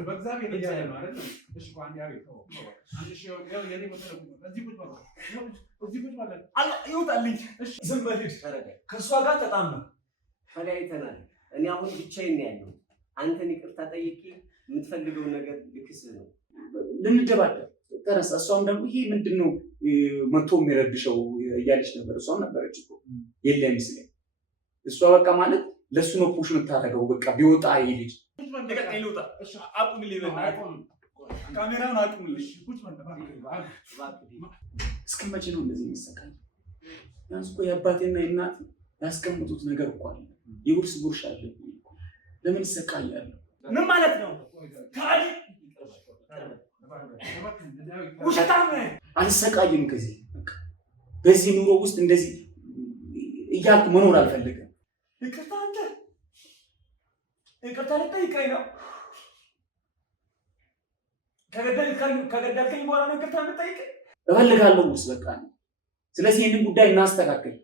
በእግዚአብሔር እያለ ማለት ነው። እሺ ቋንቋ ያለው አንድ ሺህ የኔ መሰለው እዚህ ቁጭ በለው እዚህ ቁጭ በለው ይውጣልኝ። እሺ ዝም በል ተረጋጋ። ከሷ ጋር ተጣመን ተለያይተናል። እኔ አሁን ብቻዬን ነው ያለው። አንተን ይቅርታ ጠይቄ የምትፈልገው ነገር ልክስ ነው ልንደባደብ ተነሳ። እሷም ደግሞ ይሄ ምንድነው መቶ የሚረብሸው እያለች ነበር። እሷም ነበረች እኮ የለም ምስል እሷ በቃ ማለት ለሱ ነው ፑሽ የምታደርገው። በቃ ቢወጣ ይሄ ልጅ ይወጣ። እሺ አቁምልኝ፣ ካሜራውን አቁምልኝ። እስከ መቼ ነው እንደዚህ የሚሰቃይ? ቢያንስ እኮ የአባቴና የእናት ያስቀምጡት ነገር እኮ አለ። የውርስ ጉርሻ አለብኝ። ለምን ይሰቃያለሁ? ምን ማለት ነው? ታዲ ውሸታም አልሰቃይም። ከዚህ በዚህ ኑሮ ውስጥ እንደዚህ እያልኩ መኖር አልፈልግም። ይቅርታ አንተ ይቅርታ ልጠይቀኝ ነው? ከገደልከኝ በኋላ ነው ይቅርታ ልጠይቀኝ? እፈልጋለሁ ውስጥ በቃ ነው። ስለዚህ ይህንን ጉዳይ እናስተካክል።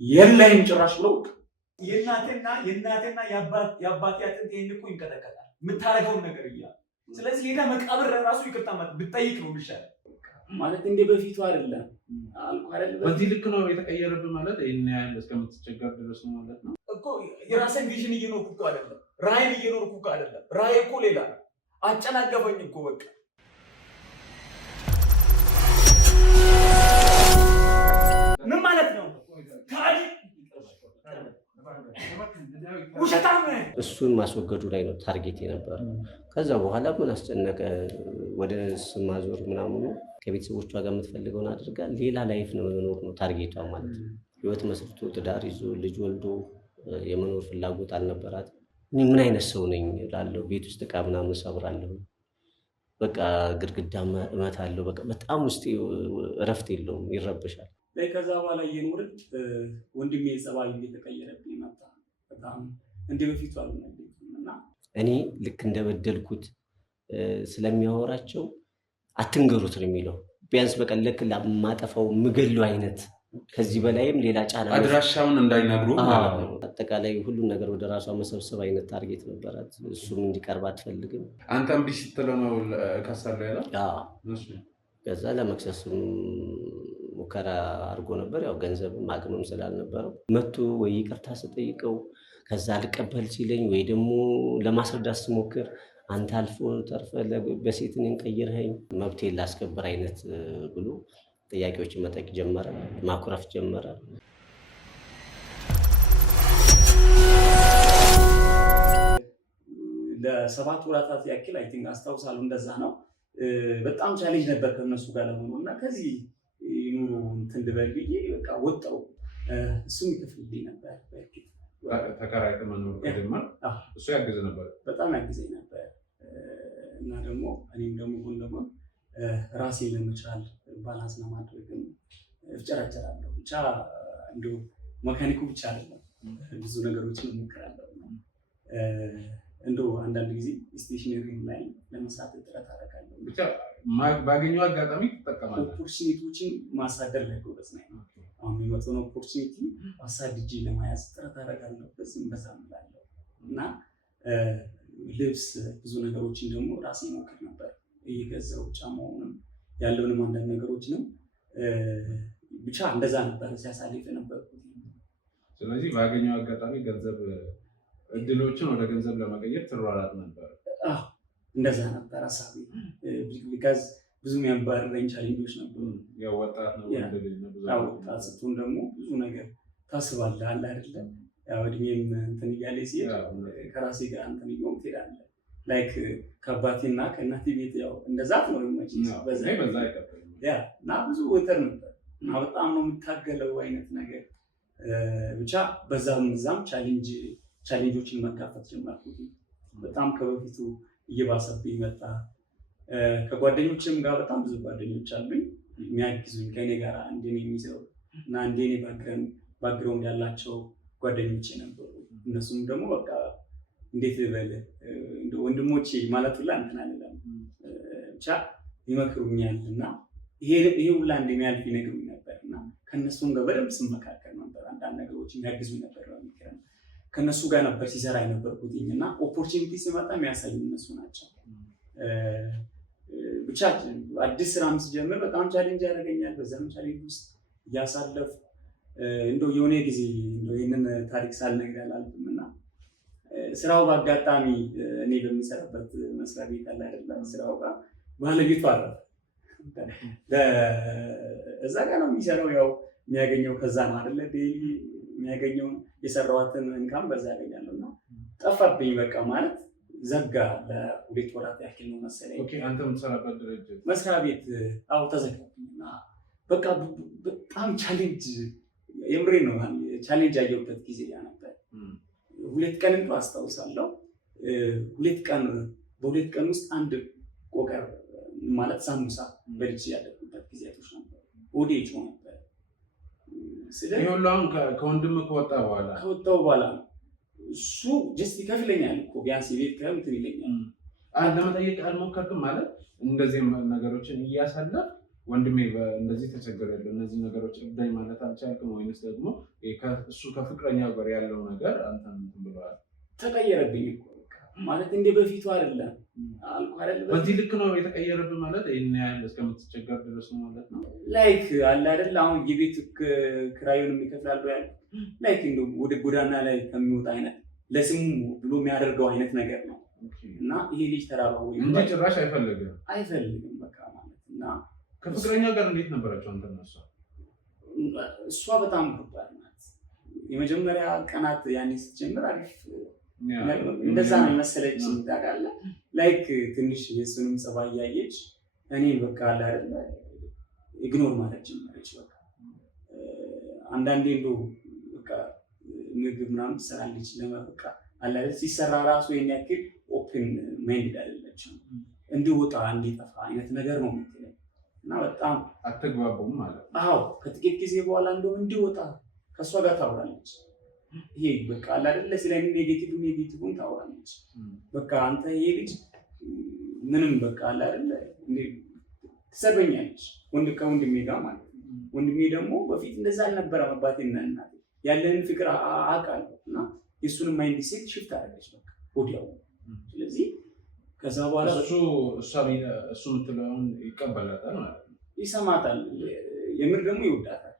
የለህም ጭራሽ ብሎ የእናቴና የአባቴ አጥንት ይህን እኮ ይንቀጠቀጣል የምታደርገውን ነገር እያለ። ስለዚህ ሄዳ መቃብር ራሱ ይቅርታ ብጠይቅ ነው የሚሻለው። ማለት እንደ በፊቱ አይደለም አልኩ አይደል? በዚህ ልክ ነው የተቀየረብህ ማለት ይሄን ያህል እስከምትቸገር ድረስ ነው ማለት ነው እኮ። የራስን ቪዥን እየኖርኩ እኮ አይደለም፣ ራዕይን እየኖርኩ እኮ አይደለም። ራዕይ እኮ ሌላ ነው። አጨናገፈኝ እኮ በቃ። ምን ማለት ነው? ታዲያ ውሸታም እሱን ማስወገዱ ላይ ነው ታርጌት የነበረ። ከዛ በኋላ ምን አስጨነቀ ወደ ስም ማዞር ምናምኑ። ከቤተሰቦቿ ጋር የምትፈልገውን አድርጋ ሌላ ላይፍ ነው መኖር ነው ታርጌቷ ማለት ነው። ህይወት መስርቶ ትዳር ይዞ ልጅ ወልዶ የመኖር ፍላጎት አልነበራት። ምን አይነት ሰው ነኝ እላለሁ። ቤት ውስጥ ዕቃ ምናምን ሰብራለሁ፣ በቃ ግድግዳ እመታለሁ። በቃ በጣም ውስጥ እረፍት የለውም፣ ይረብሻል። ከዛ በኋላ እየኖርን ወንድሜ ጸባዩ እየተቀየረብኝ መጣ። በጣም እንደ በፊቱ አልሆነልኝም እና እኔ ልክ እንደበደልኩት ስለሚያወራቸው አትንገሩት ነው የሚለው። ቢያንስ በቀን ልክ ለማጠፋው ምገለው አይነት ከዚህ በላይም ሌላ ጫና አድራሻውን እንዳይነግሩ ማለት ነው። አጠቃላይ ሁሉን ነገር ወደ ራሷ መሰብሰብ አይነት ታርጌት ነበራት። እሱም እንዲቀርብ አትፈልግም። አንተም ቢስትለው ነው ከሳለ ያለው። ከዛ ለመክሰስም ሙከራ አድርጎ ነበር። ያው ገንዘብም አቅምም ስላልነበረው መጥቶ ወይ ይቅርታ ስጠይቀው ከዛ አልቀበል ሲለኝ ወይ ደግሞ ለማስረዳት ስሞክር አንተ አልፎ ተርፈ በሴት እኔን ቀይረኸኝ መብቴን ላስከብር አይነት ብሎ ጥያቄዎችን መጠየቅ ጀመረ። ማኩረፍ ጀመረ። ለሰባት ወራታት ያክል አይ ቲንክ አስታውሳለሁ፣ እንደዛ ነው። በጣም ቻሌንጅ ነበር ከነሱ ጋር ለመሆኑ እና ከዚህ ኑሮ እንትን ልበል ብዬ በቃ ወጣሁ። እሱም ይከፍልልኝ ነበር። ተከራይተህ መኖር ከጀመር እሱ ያግዝ ነበር፣ በጣም ያግዘኝ ነበር። እና ደግሞ እኔም ደግሞ ጎን ለጎን ራሴን ለመቻል ባላንስ ለማድረግም እፍጨረጨራለሁ። ብቻ እንደው መካኒኩ ብቻ አይደለም፣ ብዙ ነገሮችን እሞክራለሁ። እንደው አንዳንድ ጊዜ ስቴሽነሪ ላይ ለመስራት ጥረት አደርጋለሁ። ብቻ ባገኘው አጋጣሚ ትጠቀማለህ። ኦፖርቹኒቲዎችን ማሳደር ላይ ጎበዝ ነኝ። አሁን የሚመጣውን ኦፖርቹኒቲ አሳድጄ ለመያዝ ጥረት አደርጋለሁ። በዚህም በዛም እላለሁ እና ልብስ ብዙ ነገሮችን ደግሞ ራሴ ሞክር ነበር እየገዛሁ ጫማውንም ያለውንም አንዳንድ ነገሮችንም ብቻ እንደዛ ነበር ሲያሳልፍ የነበርኩት። ስለዚህ ባገኘው አጋጣሚ ገንዘብ እድሎችን ወደ ገንዘብ ለመቀየር ትሯሯጥ ነበር። እንደዛ ነበር ሀሳቤ። ቢካዝ ብዙ የሚያባርረኝ ቻሌንጆች ነበሩ። ያው ወጣት ነው ወጣት ስትሆን ደግሞ ብዙ ነገር ታስባለህ አለ አይደለም። ያው እድሜም እንትን እያለ ሲሄድ ከራሴ ጋር እንትን እየሆንክ ትሄዳለህ። ላይክ ከአባቴና ከእናቴ ቤት ያው እንደዛ ነው በዛ እና ብዙ ወተር ነበር እና በጣም ነው የምታገለው አይነት ነገር። ብቻ በዛም እዛም ቻሌንጆችን መጋፈጥ ጀመርኩ። በጣም ከበፊቱ እየባሰብኝ መጣ። ከጓደኞችም ጋር በጣም ብዙ ጓደኞች አሉኝ የሚያግዙኝ ከኔ ጋር እንደኔ የሚሰሩ እና እንደኔ ባክግራውንድ ያላቸው ጓደኞቼ ነበሩ። እነሱም ደግሞ በቃ እንዴት ልበል ወንድሞቼ ማለት ሁላ እንትን አይደለም ብቻ ይመክሩኛል እና ይሄ ሁላ እንደሚያልፍ ይነግሩኝ ነበር እና ከነሱም ጋር በደንብ ስመካከል ነበር። አንዳንድ ነገሮች የሚያግዙኝ ነበር በሚከረም ከነሱ ጋር ነበር ሲሰራ የነበርኩት እና ኦፖርቹኒቲ ሲመጣ የሚያሳዩ እነሱ ናቸው። ብቻ አዲስ ስራም ሲጀምር በጣም ቻሌንጅ ያደርገኛል። በዛም ቻሌንጅ ውስጥ እያሳለፉ እንደው የሆነ ጊዜ እንደው ይህንን ታሪክ ሳልነግርህ አላልፍም እና ስራው በአጋጣሚ እኔ በሚሰራበት መስሪያ ቤት አለ አይደለ? ስራው ጋር ባለቤቱ አረፈ። እዛ ጋር ነው የሚሰራው። ያው የሚያገኘው ከዛ ነው አይደለ? ዴይሊ የሚያገኘው የሰራዋትን እንካም በዛ ያገኛለሁ እና ጠፋብኝ። በቃ ማለት ዘጋ። ለሁለት ወራት ያክል ነው መሰለኝ። ኦኬ። አንተ የምትሰራበት ድርጅት መስሪያ ቤት አዎ ተዘጋብኝ እና በቃ በጣም ቻሌንጅ የምሬ ነው ቻሌንጅ ያየሁበት ጊዜ ያ ነበር። 2 ቀን እንኳን አስታውሳለሁ። 2 ቀን በ2 ቀን ውስጥ አንድ ቆቀር ማለት ሳምቡሳ በልቼ ያደረኩበት ጊዜያቶች ነበር። ወዴ ይጮህ ነበር። ስለዚህ ይሁን አሁን ከወንድምህ ከወጣሁ በኋላ እሱ ጀስት ይከፍለኛል እኮ ቢያንስ የቤት ኪራይ እንትን ይለኛል። ለመጠየቅ አልሞከርክም ማለት እንደዚህ ነገሮችን እያሳለፍ ወንድሜ እንደዚህ ተቸገረልህ እነዚህ ነገሮች እብዳኝ ማለት አልቻልክም ወይንስ ደግሞ እሱ ከፍቅረኛው ጋር ያለው ነገር አንተን እንትን ብለዋል? ተቀየረብኝ እኮ ማለት እንደ በፊቱ አይደለም አልኩ አይደል? በዚህ ልክ ነው የተቀየረብህ ማለት ይሄን ያህል እስከምትቸገር ድረስ ነው ማለት ነው። ላይክ አለ አይደል? አሁን የቤት ኪራዩን የሚከፍላሉ ያለ ላይክ እንደው ወደ ጎዳና ላይ ከሚወጣ አይነት ለስሙ ብሎ የሚያደርገው አይነት ነገር ነው እና ይሄ ልጅ ተራራው ወይ እንዴ ጭራሽ አይፈልግም በቃ ማለት እና ከፍቅረኛ ጋር እንዴት ነበራቸው አንተ እና እሷ? እሷ በጣም ከባድ ናት። የመጀመሪያ ቀናት ያኔ ስትጀምር አሪፍ እንደዛ ነው የመሰለች ታውቃለህ። ላይክ ትንሽ የእሱንም ጸባይ ያየች እኔን በቃ አለ አይደለ ኢግኖር ማለት ጀመረች። በቃ አንዳንዴ እንደው በቃ ምግብ ምናምን ትሰራለች ለማበቃ አለ አይደል ሲሰራ ራሱ የኔ ያክል ኦፕን ማይንድ አይደለችም። እንዲወጣ እንዲጠፋ አይነት ነገር ነው የምትለኝ እና በጣም አትግባቡም ማለት ነው። አዎ ከጥቂት ጊዜ በኋላ እንደው እንዲወጣ ከእሷ ጋር ታወራለች። ይሄ በቃ አለ አይደለ ስለኔ ኔጌቲቭን ታወራለች። በቃ አንተ ይሄ ልጅ ምንም በቃ አለ አይደለ ትሰበኛለች። ከወንድሜ ጋር ማለት ነው። ወንድሜ ደግሞ በፊት እንደዛ አልነበረም። አባቴና እናቴ ያለንን ፍቅር አውቃለሁ እና የእሱንም ማይንድ ሴት ሽፍት አደረገች በቃ ወዲያው። ስለዚህ ከዛ በኋላ እሱ የምትለውን ይቀበላታል ማለት ነው። ይሰማታል። የምር ደግሞ ይወዳታል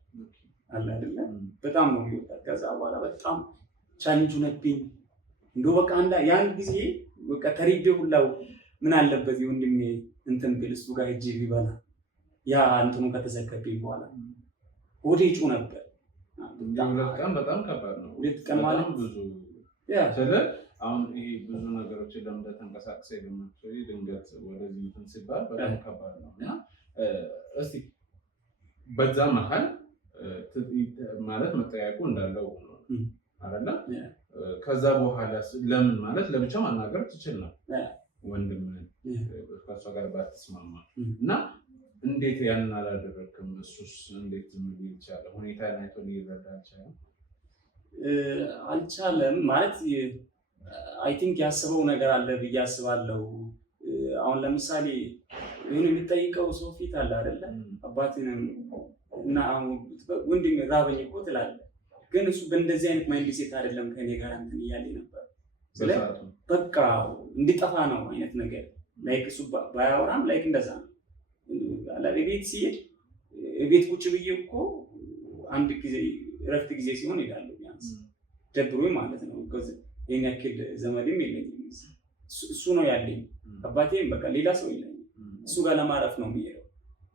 አለ አይደለ በጣም ነው የሚወዳት። ከዛ በኋላ በጣም ቻሌንጅ ሆነብኝ። እንደው በቃ ያን ጊዜ በቃ ተሪቤ ሁላው ምን አለበት የወንድሜ እንትን ቢል እሱ ጋር ሂጅ ቢበላ ያ እንትኑ ከተዘጋብኝ በኋላ ወደ ይጩ ነበር። 2 ቀን በጣም ከባድ ነው። 2 ቀን ማለት ብዙ አሁን ይሄ ብዙ ነገሮችን ለምደ ተንቀሳቅሰ የለማቸው ድንገት ወደዚህ እንትን ሲባል በጣም ከባድ ነው እና እስቲ በዛ መሀል ማለት መጠያየቁ እንዳለው አይደለ? ከዛ በኋላ ለምን ማለት ለብቻ ማናገር ትችል ነው ወንድም ከሷ ጋር ባትስማማ እና እንዴት ያንን አላደረክም? እሱስ እንዴት ዝም ሊል ቻለ? ሁኔታ አይቶ ሊረዳ አልቻለም ማለት አይ ቲንክ ያስበው ነገር አለ ብዬ አስባለሁ። አሁን ለምሳሌ ይሁን የሚጠይቀው ሰው ፊት አለ አይደለ? አባትንም እና ወንድም ራበኝ እኮ ትላለህ፣ ግን እሱ በእንደዚህ አይነት ማይንድ ሴት አይደለም ከኔ ጋር እንትን እያለ ነበር። ስለዚህ በቃ እንዲጠፋ ነው አይነት ነገር ላይክ እሱ ባያወራም ላይክ እንደዛ ነው አላ ቤት ሲሄድ ቤት ቁጭ ብዬ እኮ አንድ ጊዜ እረፍት ጊዜ ሲሆን እሄዳለሁ ቢያንስ ደብሮኝ ማለት ነው። የኛ ያክል ዘመድም የለኝም እሱ ነው ያለኝ። አባቴም በቃ ሌላ ሰው የለኝም። እሱ ጋር ለማረፍ ነው የሚሄደው።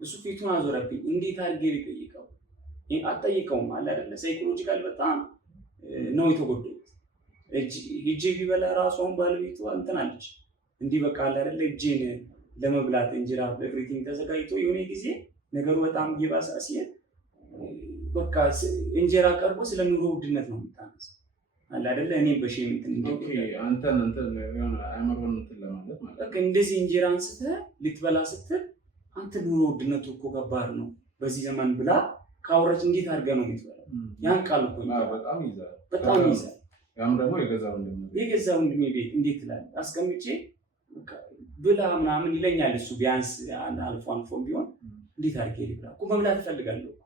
እሱ ፊቱን አዞረብኝ። እንዴት አድርጌ ልጠይቀው? አትጠይቀውም አለ አይደለ? ሳይኮሎጂካል በጣም ነው የተጎዳሁት። ሂጄ ቢበላ ራሷን ባለቤቱ እንትን አለች እንዲህ በቃ አለ አይደለ? እጄን ለመብላት እንጀራ ኤቭሪቲንግ ተዘጋጅቶ የሆነ ጊዜ ነገሩ በጣም እየባሰ ሲሄድ በቃ እንጀራ ቀርቦ ስለ ኑሮ ውድነት ነው የምታነሳው አለ አይደለ? እኔ በሼም እንትን የሆነ አእምሮን እንትን ለማለት ማለት በቃ እንደዚህ እንጀራ አንስተህ ልትበላ ስትል አንተ ኑሮ ውድነቱ እኮ ከባድ ነው በዚህ ዘመን ብላ ካወራች እንዴት አድርገህ ነው የምትበላው? ያን ቃል እኮ በጣም ይዛል። ያም ደግሞ የገዛ ወንድሜ ቤት እንዴት ትላለህ? አስቀምጬ ብላ ምናምን ይለኛል እሱ ቢያንስ አልፎ አልፎ ቢሆን እንዴት አድርጌ ልብላ እኮ መብላት እፈልጋለሁ እኮ።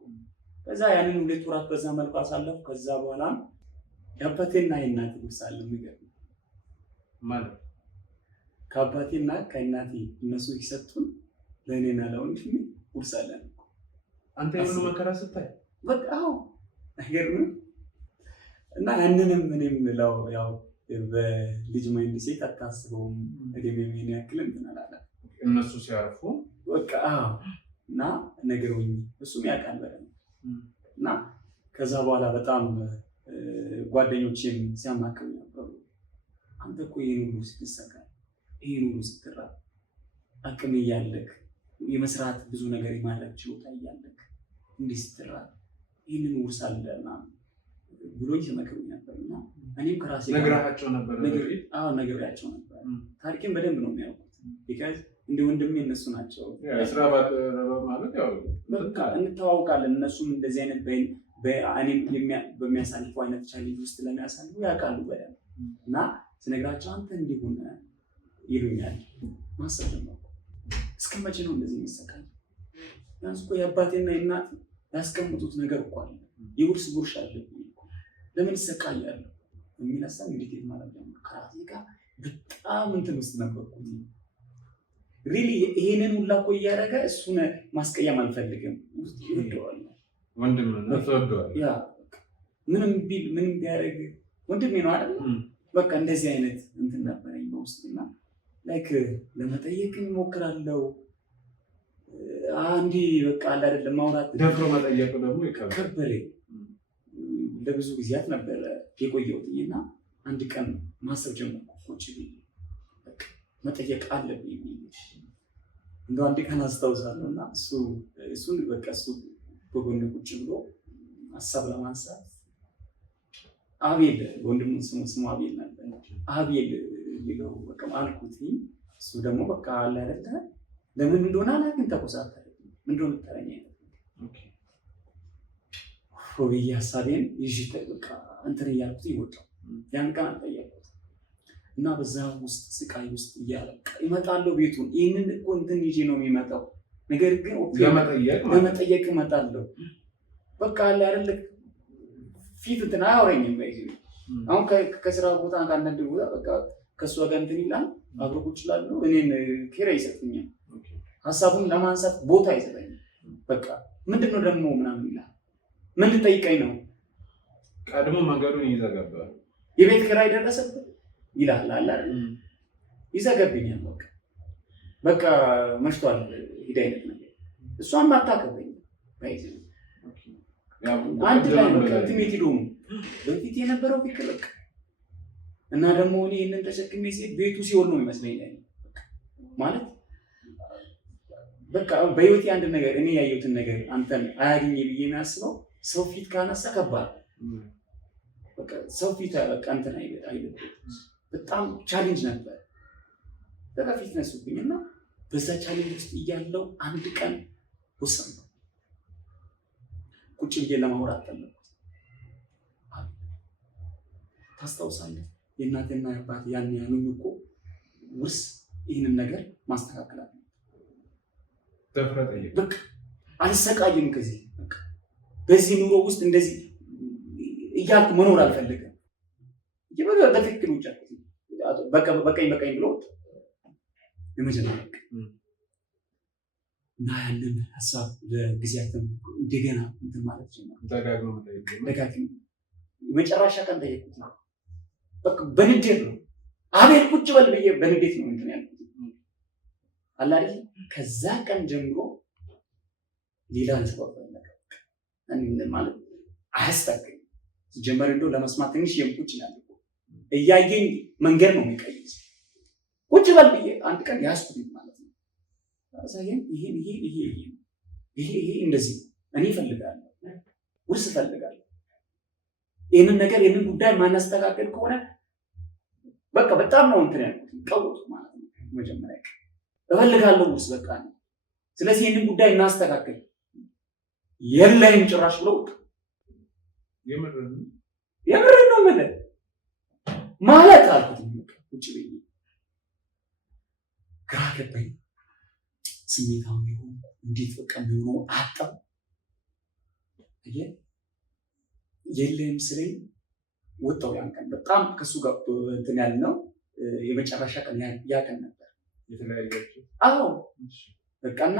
ከዛ ያንን 2 ወራት በዛ መልኩ አሳለፉ። ከዛ በኋላ የአባቴና የእናቴ ውርስ አለ የሚገርም ማለት ከአባቴና ከእናቴ እነሱ ይሰጡን ለእኔና ለወንድሜ ውርስ አለን። አንተ የሁሉ መከራ ስታይ በቃ አይገርምም? እና ያንንም ምን የምለው ያው በልጅ ማይንድ ሴት አታስበውም። እድሜ ምን ያክል እንትን አላለም እነሱ ሲያርፉ በቃ እና ነገሩኝ እሱም ያውቃል በደንብ እና ከዛ በኋላ በጣም ጓደኞቼም ሲያማክሩ ነበሩ። አንተ እኮ ይሄን ሁሉ ስትሰካ ይሄን ሁሉ ስትራ አቅም እያለክ የመስራት ብዙ ነገር የማድረግ ችሎታ እያለክ እንዲህ ስትራ ይህንን ውርስ አለና ብሎኝ ሲመክሩኝ ነበርና እኔም ከራሴ ነግራቸው ነበር ነግራቸው ነበር። ታሪኬን በደንብ ነው የሚያውቁት። ቢካዝ እንደ ወንድሜ እነሱ ናቸው። ስራ ባልደረባ ማለት ያው በቃ እንተዋውቃለን። እነሱም እንደዚህ አይነት በእኔም በሚያሳልፉ አይነት ቻሌንጅ ውስጥ ለሚያሳልፉ ያውቃሉ በደንብ እና ስነግራቸው አንተ እንዲሁን ይሉኛል። ማሰብ ነው እስከ መቼ ነው እንደዚህ የሚሰቃይ? ቢያንስ እኮ የአባቴና የእናቴ ያስቀምጡት ነገር እኮ አለ። የውርስ ጉርሻ አለብኝ ለምን ይሰቃያሉ የሚል ሀሳብ ሜዲቴት ማለት ነው። ከራሴ ጋር በጣም እንትን ውስጥ ነበርኩ። ሪሊ ይሄንን ሁላ እኮ እያደረገ እሱን ማስቀየም አልፈልግም። ይወደዋል ወንድም ነው ተወደዋል። ያ ምንም ቢል ምንም ቢያደርግ ወንድሜ ነው አይደል? በቃ እንደዚህ አይነት እንትን ነበረኝ በውስጥና ላይክ ለመጠየቅ እሞክራለሁ። አንዴ በቃ አለ አይደለም ማውራት ደፍሮ መጠየቅ ደግሞ ከበደኝ። ለብዙ ጊዜያት ነበረ የቆየሁትና አንድ ቀን ማሰብ ጀመርኩ። ቁጭ ብዬ በቃ መጠየቅ አለብኝ። እንደው አንድ ቀን አስታውሳለሁና እሱን በቃ እሱ በጎን ቁጭ ብሎ ሀሳብ ለማንሳት አቤል ወንድሙ ስሙ አቤል ነበር። አቤል ሊለው በቃ አልኩት። እሱ ደግሞ በቃ አለ አይደለ ለምን እንደሆነ አላውቅም ተቆሳተረ። ምን እንደሆነ ተረኛ ኦኬ ሆብዬ ሀሳቤን ይዤ በቃ እንትን እያልኩት ይወጣው ያን ቀን አልጠየቅኩት እና በዛ ውስጥ ስቃይ ውስጥ እያለቀ ይመጣለሁ ቤቱን ይህንን እኮ እንትን ይዤ ነው የሚመጣው። ነገር ግን ለመጠየቅ እመጣለሁ። በቃ አለ አይደለ ፊት እንትን አያወራኝም። አሁን ከስራ ቦታ ከአንዳንድ ቦታ በቃ ከእሷ ጋር እንትን ይላል አብሮ ቁጭ እላለሁ። እኔን ኬር አይሰጥኝም። ሀሳቡን ለማንሳት ቦታ አይሰጠኝም። በቃ ምንድነው ደግሞ ምናምን ይላል። ምን ልጠይቀኝ ነው? ቀድሞ መንገዱን ይዘጋባል። የቤት ኪራይ ደረሰብህ ይላል አለ ይዘገብኛል። በቃ መሽቷል ሂድ አይነት ነገር እሷም አታከብረኝ። አንድ ላይ በቃ ትሜት ሄዶ በፊት የነበረው ፍቅር በቃ እና ደግሞ እኔ ይህንን ተሸክሜ ሲሄድ ቤቱ ሲሆን ነው ይመስለኝ ማለት በቃ በህይወቴ አንድ ነገር እኔ ያየሁትን ነገር አንተን አያገኘ ብዬ የሚያስበው ሰው ፊት ካነሳ ከባድ በቃ ሰው ፊት በቃ እንትን አይደለም። በጣም ቻሌንጅ ነበር። በቃ ፊት ነሱብኝና በዛ ቻሌንጅ ውስጥ እያለው አንድ ቀን ወሰንኩ። ቁጭ ብዬ ለማውራት ፈለኩት። ታስታውሳለህ የእናቴና የአባቴ ያን ያሉኝ እኮ ውርስ ይህንን ነገር ማስተካከል አለ። በቃ አልሰቃይም ከዚህ በቃ በዚህ ኑሮ ውስጥ እንደዚህ እያልኩ መኖር አልፈልግም። ይበሉ በትክክል ውጭ በቀኝ ብሎ የመጀመሪያ እና ያንን ሀሳብ ለጊዜያትም እንደገና እንትን ማለት ጀመርኩ። ደጋግሞ መጨረሻ ቀን ጠየቁት ነው በቃ በንዴት ነው አቤል ቁጭ በል ብዬ በንዴት ነው እንትን ያልኩት አለ አይደል። ከዛ ቀን ጀምሮ ሌላ አንስባባ ነገር ማለት አያስታክም። ጀመር እንደው ለመስማት ትንሽ የምቁጭ ይላል እያየኝ መንገድ ነው የሚቀይስ ቁጭ በል ብዬ አንድ ቀን ያስኩት ማለት ነው። አሳየኝ ይሄ እንደዚህ እኔ እፈልጋለሁ ውርስ እፈልጋለሁ። ይህንን ነገር ይህንን ጉዳይ ማናስተካከል ከሆነ በቃ በጣም ነው እንትን ያልኩት ቀውጥ ማለት ነው። መጀመሪያ እፈልጋለሁ ውርስ በቃ ነው። ስለዚህ ይህንን ጉዳይ እናስተካከል የለኝም ጭራሽ ብለው የምር ነው ማለት አልኩት። ቁጭ ብዬ ግራ ገባኝ። ስሜታዊ ሆኖ እንዴት በቃ የሚሆነው አጣው። የለም ስለኝ ወጣው ያን ቀን በጣም ከሱ ጋር እንትን ያልነው የመጨረሻ ቀን ያ ቀን ነበር የተለያያችሁ። አዎ በቃና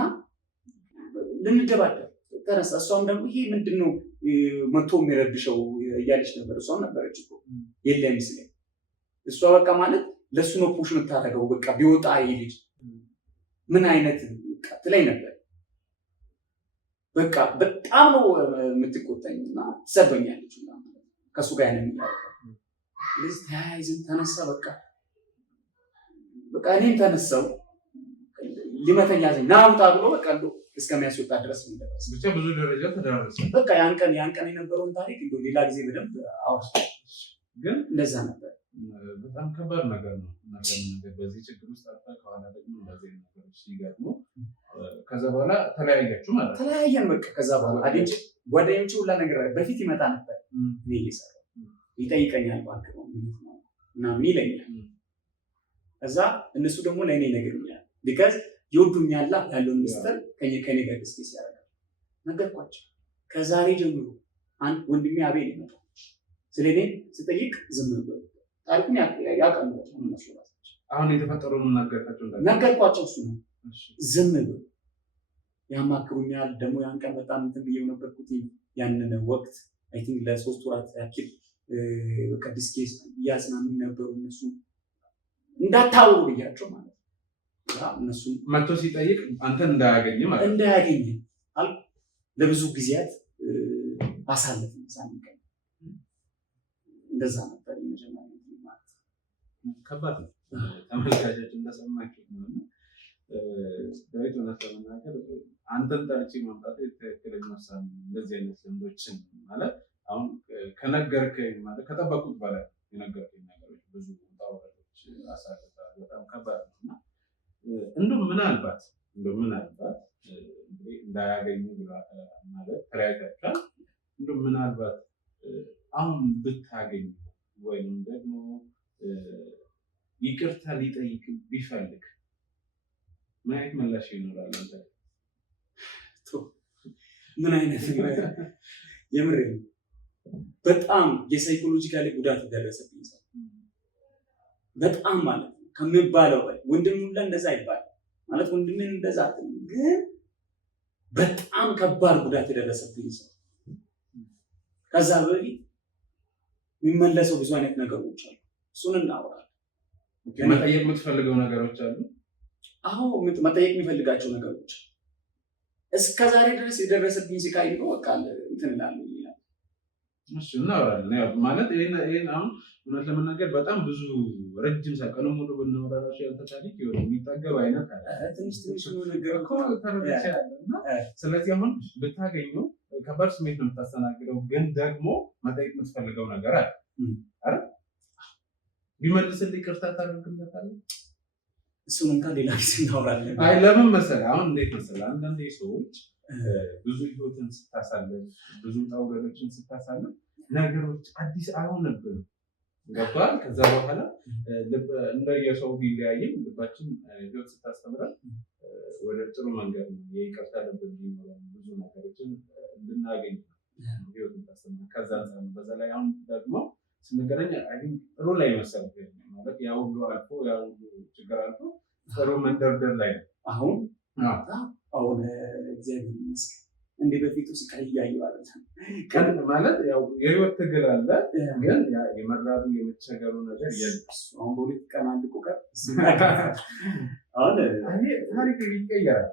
ልንደባደብ ተነሳ። እሷም ደግሞ ይሄ ምንድነው መቶ የሚረብሸው እያለች ነበር። እሷም ነበረች እኮ የለም ይመስለኝ እሷ በቃ ማለት ለሱ ነው ፑሽ የምታደርገው። በቃ ቢወጣ ይሄ ልጅ ምን አይነት ቀጥላይ ነበር። በቃ በጣም ነው የምትቆጣኝና ትሰበኛለች እና ከሱ ጋር ያንን ለዚህ ተያይዘን ተነሳ። በቃ እኔም ተነሳው ሊመተኛ ዘኝ ናውጣ ብሎ በቃ እስከሚያስወጣ ድረስ ነው ደረሰ። ብቻ ብዙ ደረጃ ተደረሰ። በቃ ያን ቀን የነበረውን ታሪክ እንደው ሌላ ጊዜ በደንብ አውርስ። ግን እንደዛ ነበር። በጣም ከባድ ነገር ነው። ነገር በዚህ ችግር ውስጥ አጣ ከኋላ ደግሞ እንደዚህ ነገሮች ሲገጥሙ ከዛ በኋላ ተለያያችሁ ማለት ነው። ተለያየን በቃ። ከዛ በኋላ አዲንጭ ጓደኞቹ ሁላ ነገር በፊት ይመጣ ነበር። እኔ እየሰራሁ ይጠይቀኛል ባንክ ነው እና ምን ይለኛል። ከዛ እነሱ ደግሞ ለእኔ ይነግሩኛል። ቢካዝ ይወዱኛል ያለውን ሚስጥር ከኔ ጋር ዲስከስ ያደርጋል። ነገርኳቸው። ከዛሬ ጀምሮ አንድ ወንድሜ አቤል ይመጣል ስለኔ ስጠይቅ ዝም ብሎ ታሪኩን ያውቃሉ እነሱ ራሳቸው። አሁን የተፈጠረውን ነገርኳቸው። እሱ ነው ዝም ብሎ ያማክሩኛል። ደግሞ ያን ቀን በጣም እንትን ብዬው ነበርኩት። ያንን ወቅት አይ ቲንክ ለ3 ወራት ያክል በቃ ዲስከስ እያጽናኑ ነበሩ። እነሱ እንዳታወሩ ብያቸው ማለት ነው። እነሱ መጥቶ ሲጠይቅ አንተን እንዳያገኝ ማለት ነው። እንዳያገኝ ለብዙ ጊዜያት አሳለፍ ሳንቀር እንደዛ ነበር የመጀመሪያ ማለት ነው። ከባድ ነው። ተመልካቾች እንደሰማችሁ ነው። ዳዊት እውነት ለመናገር አንተን ጠርቼ ማምጣት ትክክለኛ ውሳኔ ነው። እንደዚህ አይነት ልምዶችን ማለት አሁን ከነገርከኝ ማለት ከጠበቁት በላይ የነገርከኝ ነገሮች ብዙ ታወራለች አሳልፋለሁ። በጣም ከባድ ነው እና እንደው ምናልባት እንዳያገኙ ብላ ማለት ተለያይታችኋል። እንደው ምናልባት አሁን ብታገኙ ወይም ደግሞ ይቅርታ ሊጠይቅ ቢፈልግ ምን አይነት ምላሽ ይኖራል? አንተ ምን አይነት የምር በጣም የሳይኮሎጂካሊ ጉዳት ደረሰብኝ ሰው በጣም ማለት ነው ከሚባለው በላይ። ወንድም ሁላ እንደዛ ይባላል ማለት ወንድምን እንደዛ ግን በጣም ከባድ ጉዳት የደረሰብኝ ሰው ከዛ በፊት የሚመለሰው ብዙ አይነት ነገሮች አሉ። እሱን እናወራለን። መጠየቅ የምትፈልገው ነገሮች አሉ? አዎ መጠየቅ የሚፈልጋቸው ነገሮች እስከዛሬ ድረስ የደረሰብኝ ስቃይ ነው። በቃ እንትን እላለሁ ይላል። እሺ እናወራለን። ያው ማለት ይሄን አሁን እውነት ለመናገር በጣም ብዙ ረጅም ሰዓት ሙሉ ብናወራ ራሱ ያልተቻለኝ የሚጠገብ አይነት አለ። ትንሽ ነገር እኮ ተረድቻለሁና ስለዚህ አሁን ብታገኘው ከባድ ስሜት ነው የምታስተናግደው፣ ግን ደግሞ መጠየቅ የምትፈልገው ነገር አለ አይደል? ቢመልስልህ ይቅርታ ታደርግለታለህ? እሱን እንኳን ሌላ ጊዜ እናወራለን። አይ ለምን መሰለህ አሁን እንዴት መሰለህ አንዳንድ ሰዎች ብዙ ህይወትን ስታሳልፍ ብዙ ውጣ-ውረዶችን ስታሳልፍ ነገሮች አዲስ አይሆንብህም። ገብቶሃል? ከዛ በኋላ እንደየሰው ቢለያይም ልባችን ህይወት ስታስተምረን ወደ ጥሩ መንገድ ነው የይቅርታ ልብ እንዲኖረን ብዙ ነገሮችን እንድናገኝ ህይወት ታስተምረን። ከዛ አንፃር በዛ ላይ አሁን ደግሞ ስንገናኝ ጥሩ ላይ መሰለህ ማለት ያ ሁሉ አልፎ ያ ሁሉ ችግር አልፎ ጥሩ መንደርደር ላይ ነው አሁን እግዚአብሔር ይመስገን። እንደ በፊቱ ስቃይ እያየሁ ማለት ያው የህይወት ትግል አለ፣ ግን ያ የመራዱ የመቸገሩ ነገር አሁን በሁለት ቀን አንድ ቁቀር አሁን ታሪክ ይቀየራል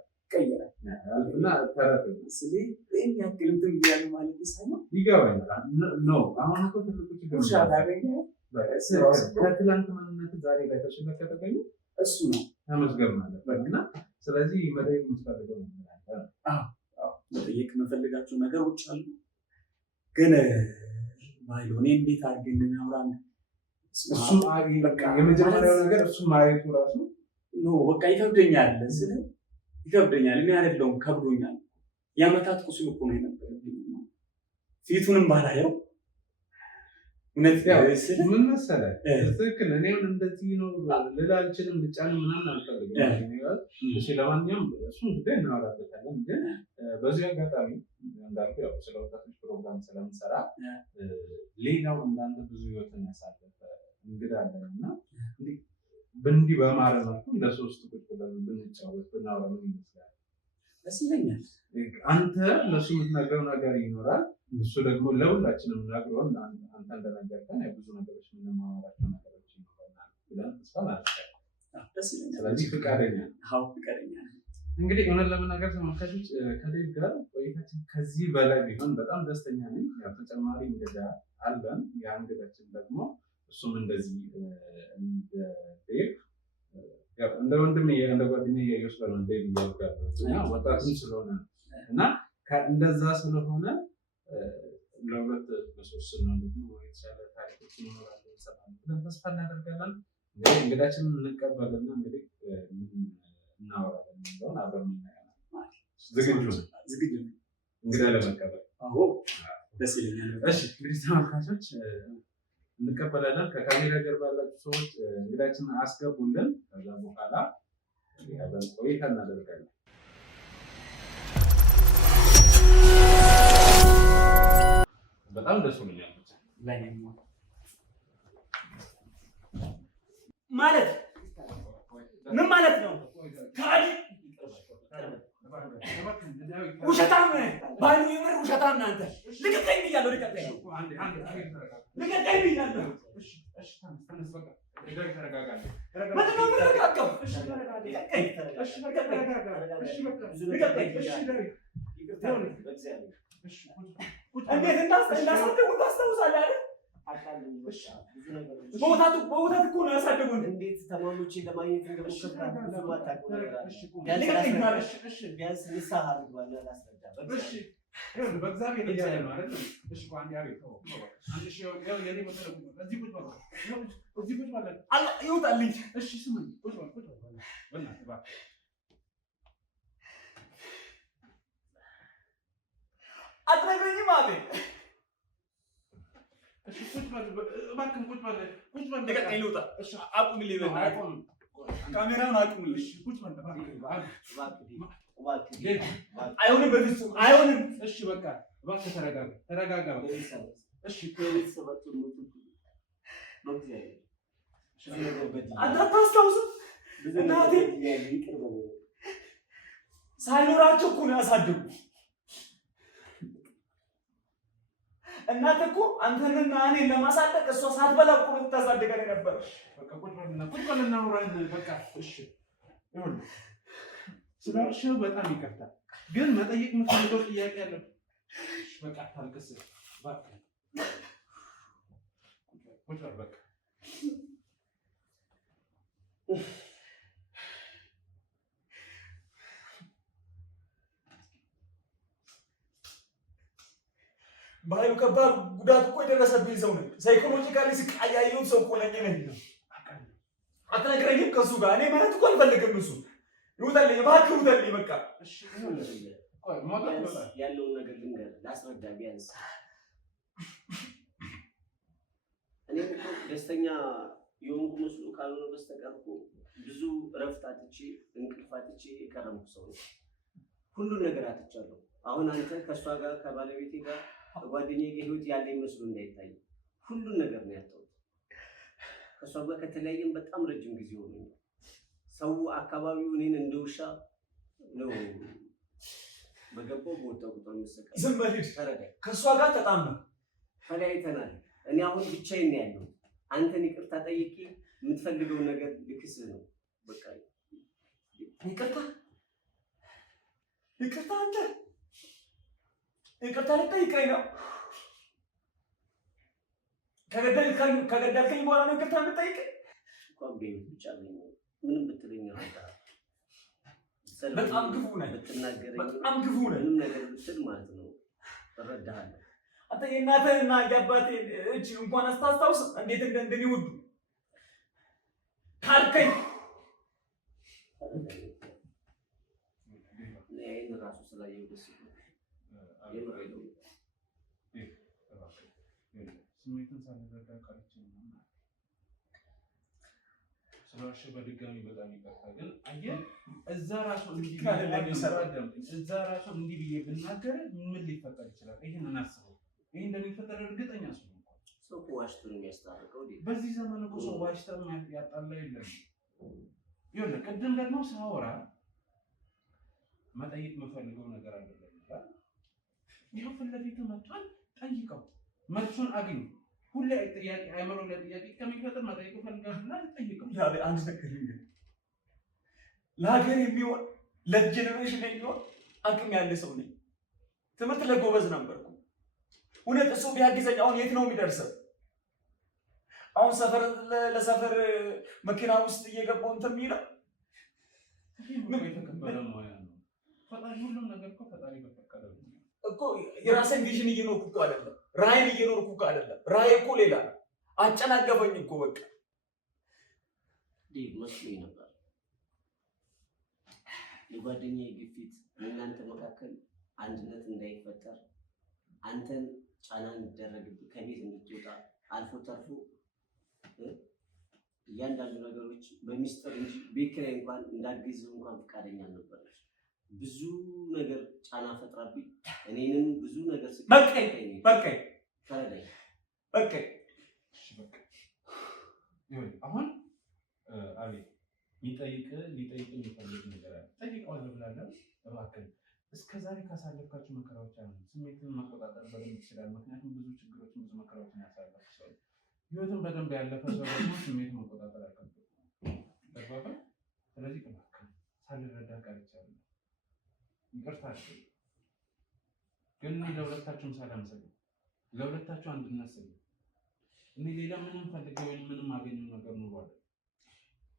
እና ተረት ስለዚህ ያክልምትም ቢያሉ ማለት ይሳይሆን ይገባኛል ነው። አሁን እኮ ትልቁ ችግር ከትላንት ማንነት ዛሬ ላይ ተሽለህ ከተገኘ እሱ ነው ተመስገን ማለት እና ስለዚህ መጠየቅ የምትፈልገው መጠየቅ የምፈልጋቸው ነገሮች አሉ፣ ግን ባይሆን እንዴት አድርገን እናውራ? እሱም የመጀመሪያው ነገር እሱም ማየቱ ራሱ ነው በቃ ይከብደኛል። ይከብደኛል እኔ አይደለሁም ከብዶኛል። የዓመታት ቁስል እኮ ነው የነበረብኝ። ፊቱንም ባላየው ምን መሰለህ ትክክል። እኔም እንደዚህ ነው ልል አልችልም፣ ልጫን ምናምን አልፈልግም። ለማንኛውም እሱን ጉዳይ እናወራበታለን። ግን በዚህ አጋጣሚ እንዳልኩ ያው ስለ ወጣቶች ፕሮግራም ስለምሰራ ሌላው እንዳንተ ብዙ ህይወትን ያሳለፈ እንግዳ አለን እና እንዲህ በማረ መልኩ እንደ ሶስት ቁጭ ብለን ብንጫወት ብናወራ ምን ይመስላል? ደስ ይለኛል። አንተ ለሱ የምትነግረው ነገር ይኖራል፣ እሱ ደግሞ ለሁላችንም ነግሮን አንተ እንደነገርከን ብዙ ነገሮች የምንማማራቸው ነገሮች ይኖራል ብለን ተስፋ እናደርጋለን። ስለዚህ ፍቃደኛ እንግዲህ እውነት ለመናገር ተመልካቾች ከዴቭ ጋር ቆይታችን ከዚህ በላይ ቢሆን በጣም ደስተኛ ነኝ። ተጨማሪ እንግዳ አለን። ያ እንግዳችን ደግሞ እሱም እንደዚህ እንደ ዴቭ እንደ ወንድም እንደ ጓደኛ እያየሁት ነው። ዴቭ እያልኩ ወጣቱም ስለሆነ እና እንደዛ ስለሆነ ለሁለት በሶስት ነው የተሻለ ታሪኮች ይኖራሉ ብለን ተስፋ እናደርጋለን። እንግዳችንን እንቀበልና እንግዲህ እናወራለን የሚለውን አብረን እናያለን። ዝግጁ እንግዳ ለመቀበል? ደስ ይለኛል። እሺ እንግዲህ ተመልካቾች እንቀበላለን። ከካሜራ ጀርባ ያላችሁ ሰዎች እንግዳችንን አስገቡልን። ከዛ በኋላ ያለን ቆይታ እናደርጋለን። በጣም ደስ ብሎኛል። ማለት ምን ማለት ነው? ውሸታም ባሉ ይምር ውሸታም ናንተ ልቀቀኝ ብያለሁ። ልቀቀኝ ብያለሁ። ምንድን ነው የምንረጋጋው? እንዴት እንዳሳደጉን ታስታውሳለህ አይደል? በውታት እኮ ነው ያሳደጉን። እንዴት ተማሪዎችን ለማግኘት ቢያንስ ንስሐ አድርጓል። በእግዚአብሔር እያለ ነው አይደል? ይውጣልኝ። እሺ ስሙኝ፣ አትነግረኝም? አቤት ልቀቀኝ፣ ልውጣ። አቁምልኝ፣ ካሜራውን አቁምልኝ። አይሆንም፣ በፍፁም አይሆንም። እሺ በቃ እባክህ ተረጋጋ። አንተ አታስታውስም? እናቴ ሳይኖራቸው እኮ ነው ያሳደጉ። እናት እኮ አንተንና እኔን ለማሳደግ እሷ ሳትበላ እኮ ነው የምታሳድገን ነበር። በቃ ቁጭ በልና አውራን። በቃ እሺ ይኸውልህ ስላልሽው በጣም ይከፍታል፣ ግን መጠየቅ የምፈልገው ጥያቄ አለ። በቃ ታልቅስ እባክህ። ቁጭ በል በቃ። በኃይሉ ከባድ ጉዳት እኮ የደረሰብኝ ሰው ነኝ። ሳይኮሎጂካሊ ስቃይ ያየሁት ሰው እኮ ነኝ። አትነግረኝም? ከእሱ ጋር እኔ ማለት እኮ አልፈልግም። እሱ ይውጣልኝ፣ እባክህ ይውጣልኝ። በቃ ያለውን ነገር ልንገርህ፣ ላስረዳ ቢያንስ። እኔም እኮ ደስተኛ የሆንኩ መስሎ ካልሆነ በስተቀር እኮ ብዙ እረፍት አጥቼ እንቅልፍ አጥቼ የቀረምኩ ሰው ነው። ሁሉን ነገር አጥቻለሁ። አሁን አንተ ከእሷ ጋር ከባለቤቴ ጋር ጓደኛዬ ጋር ህይወት ያለኝ መስሎ እንዳይታይ ሁሉን ነገር ነው ያጣሁት። ከእሷ ጋር ከተለያየን በጣም ረጅም ጊዜ ሆኖኛል። ሰው አካባቢው እኔን እንደ ውሻ ነው በገባው በወጣው ቁጥር መሰቀል። ዝም በል ተረጋጋ። ከእሷ ጋር ተጣመን ተለያይተናል። እኔ አሁን ብቻዬን ነው ያለሁት። አንተን ይቅርታ ጠይቄ የምትፈልገውን ነገር ልክስህ ነው። በቃ ይቅርታ አንተ ይቅርታ ልጠይቀኝ ነው? ከገደልከኝ በኋላ ነው ይቅርታ የምጠይቀኝ? እንኳን በህይወት ብቻ ነኝ። ምንም ብትለኝ በጣም ግፉ ነህ። በጣም ግፉ ነህ። ምንም ነገር ብትል ማለት ነው እረዳሃለሁ። አንተ የእናትህና የአባቴን እጅ እንኳን አስታውስ እንዴት እንደሚወዱ ካልከኝ ይሄን ራሱ ስላየው ደስ ስሜትን ሳልረዳ ቀርቼ ነው። ስለሽ በድጋሚ በጣም ይቅርታ። ግን አየህ እዛ ራሱ እዛ ራሱ እንዲህ ብዬ ብናገር ምን ሊፈጠር ይችላል? ይሄን እናስበው። ይሄ እንደሚፈጠር እርግጠኛ ነኝ። ሰው ዋሽቶ ነው የሚያስታርቀው። በዚህ ዘመን እኮ ሰው ዋሽቶ ያጣላ የለም። ይኸውልህ ቅድም ደግሞ ሳወራ መጠየቅ የምፈልገው ነገር አይደለም ይላል። ይኸው ፊት ለፊት መጥቷል። ጠይቀው፣ መልሱን አግኝ። ሁሌ ጥያቄ አይመሮ ለጥያቄ ከሚፈጠር መጠየቅ ፈልጋለሁ። ጠይቀው። አንድ ነገር ግን ለሀገር የሚሆን ለጀነሬሽን የሚሆን አቅም ያለ ሰው ነኝ። ትምህርት ለጎበዝ ነበርኩ። እውነት እሱ ቢያግዘኝ አሁን የት ነው የሚደርሰው? አሁን ሰፈር ለሰፈር መኪና ውስጥ እየገባው እንትን የሚለው ምን የተከበረ ነው ያ ነው። ፈጣሪ ሁሉም ነገር እኮ ፈጣሪ በፈቀደው እኮ የራሴን ቪዥን እየኖርኩ እኮ አይደለም። ራዕይን እየኖርኩ እኮ አይደለም። ራዕይ እኮ ሌላ ነው። አጨናገፈኝ እኮ በቃ መስሎኝ ነበር። የጓደኛዬ ግፊት በእናንተ መካከል አንድነት እንዳይፈጠር አንተን ጫና እንዲደረግብህ ከቤት እንድትወጣ አልፎ ተርፎ እያንዳንዱ ነገሮች በሚስጥር እንጂ ቤት ኪራይ እንኳን እንዳግዝህ እንኳን ፈቃደኛ አልነበረች። ብዙ ነገር ጫና ፈጥራብኝ እኔንም ብዙ ነገር በቃኝ ተረዳኝ። አሁን አቤት ሊጠይቅ የሚፈልግ ነገር አለ። ጠይቀዋለሁ ብላለሁ። እባክህ እስከዛሬ ካሳለፍካቸው መከራዎች አሉ። ስሜትን መቆጣጠር በደንብ ይችላል። ምክንያቱም ብዙ ችግሮችን ብዙ መከራዎችን ያሳለፈ ሰው ህይወትን በደንብ ያለፈ ሰው ደግሞ ስሜትን መቆጣጠር አልከበደም። ስለዚህ እባክህ ሳልረዳ ቀርቻለሁ። ይቅርታ ግን ለሁለታችሁም ሰላም ስል ለሁለታችሁ አንድነት ስል እኔ ሌላ ምንም ፈልገው ወይም ምንም አገኘው ነገር ኑሮ አለ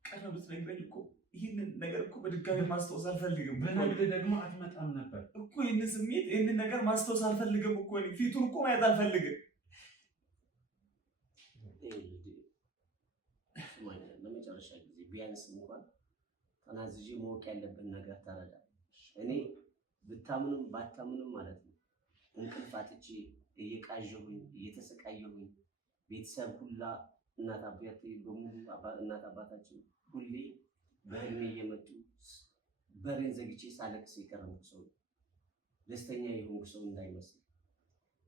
ቀረብ ብትነግረኝ እኮ ይህንን ነገር እኮ በድጋሚ ማስታወስ አልፈልግም። በነግድ ደግሞ አትመጣም ነበር እኮ ይህንን ስሜት ይህንን ነገር ማስታወስ አልፈልግም እኮ ፊቱን እኮ ማየት አልፈልግም። ለመጨረሻ ጊዜ ቢያንስ እንኳን ተናዝዤ ማወቅ ያለብን ነገር ተረዳ። እኔ ብታምኑም ባታምኑም ማለት ነው እንቅልፍ አጥቼ እየቃዠሁኝ እየተሰቃየሁኝ ቤተሰብ ሁላ እናት አባቴ በሙሉ እናት አባታችን ሁሌ በህልሜ እየመጡ በሬን ዘግቼ ሳለቅስ የቀረምኩ ሰው ደስተኛ የሆንኩ ሰው እንዳይመስል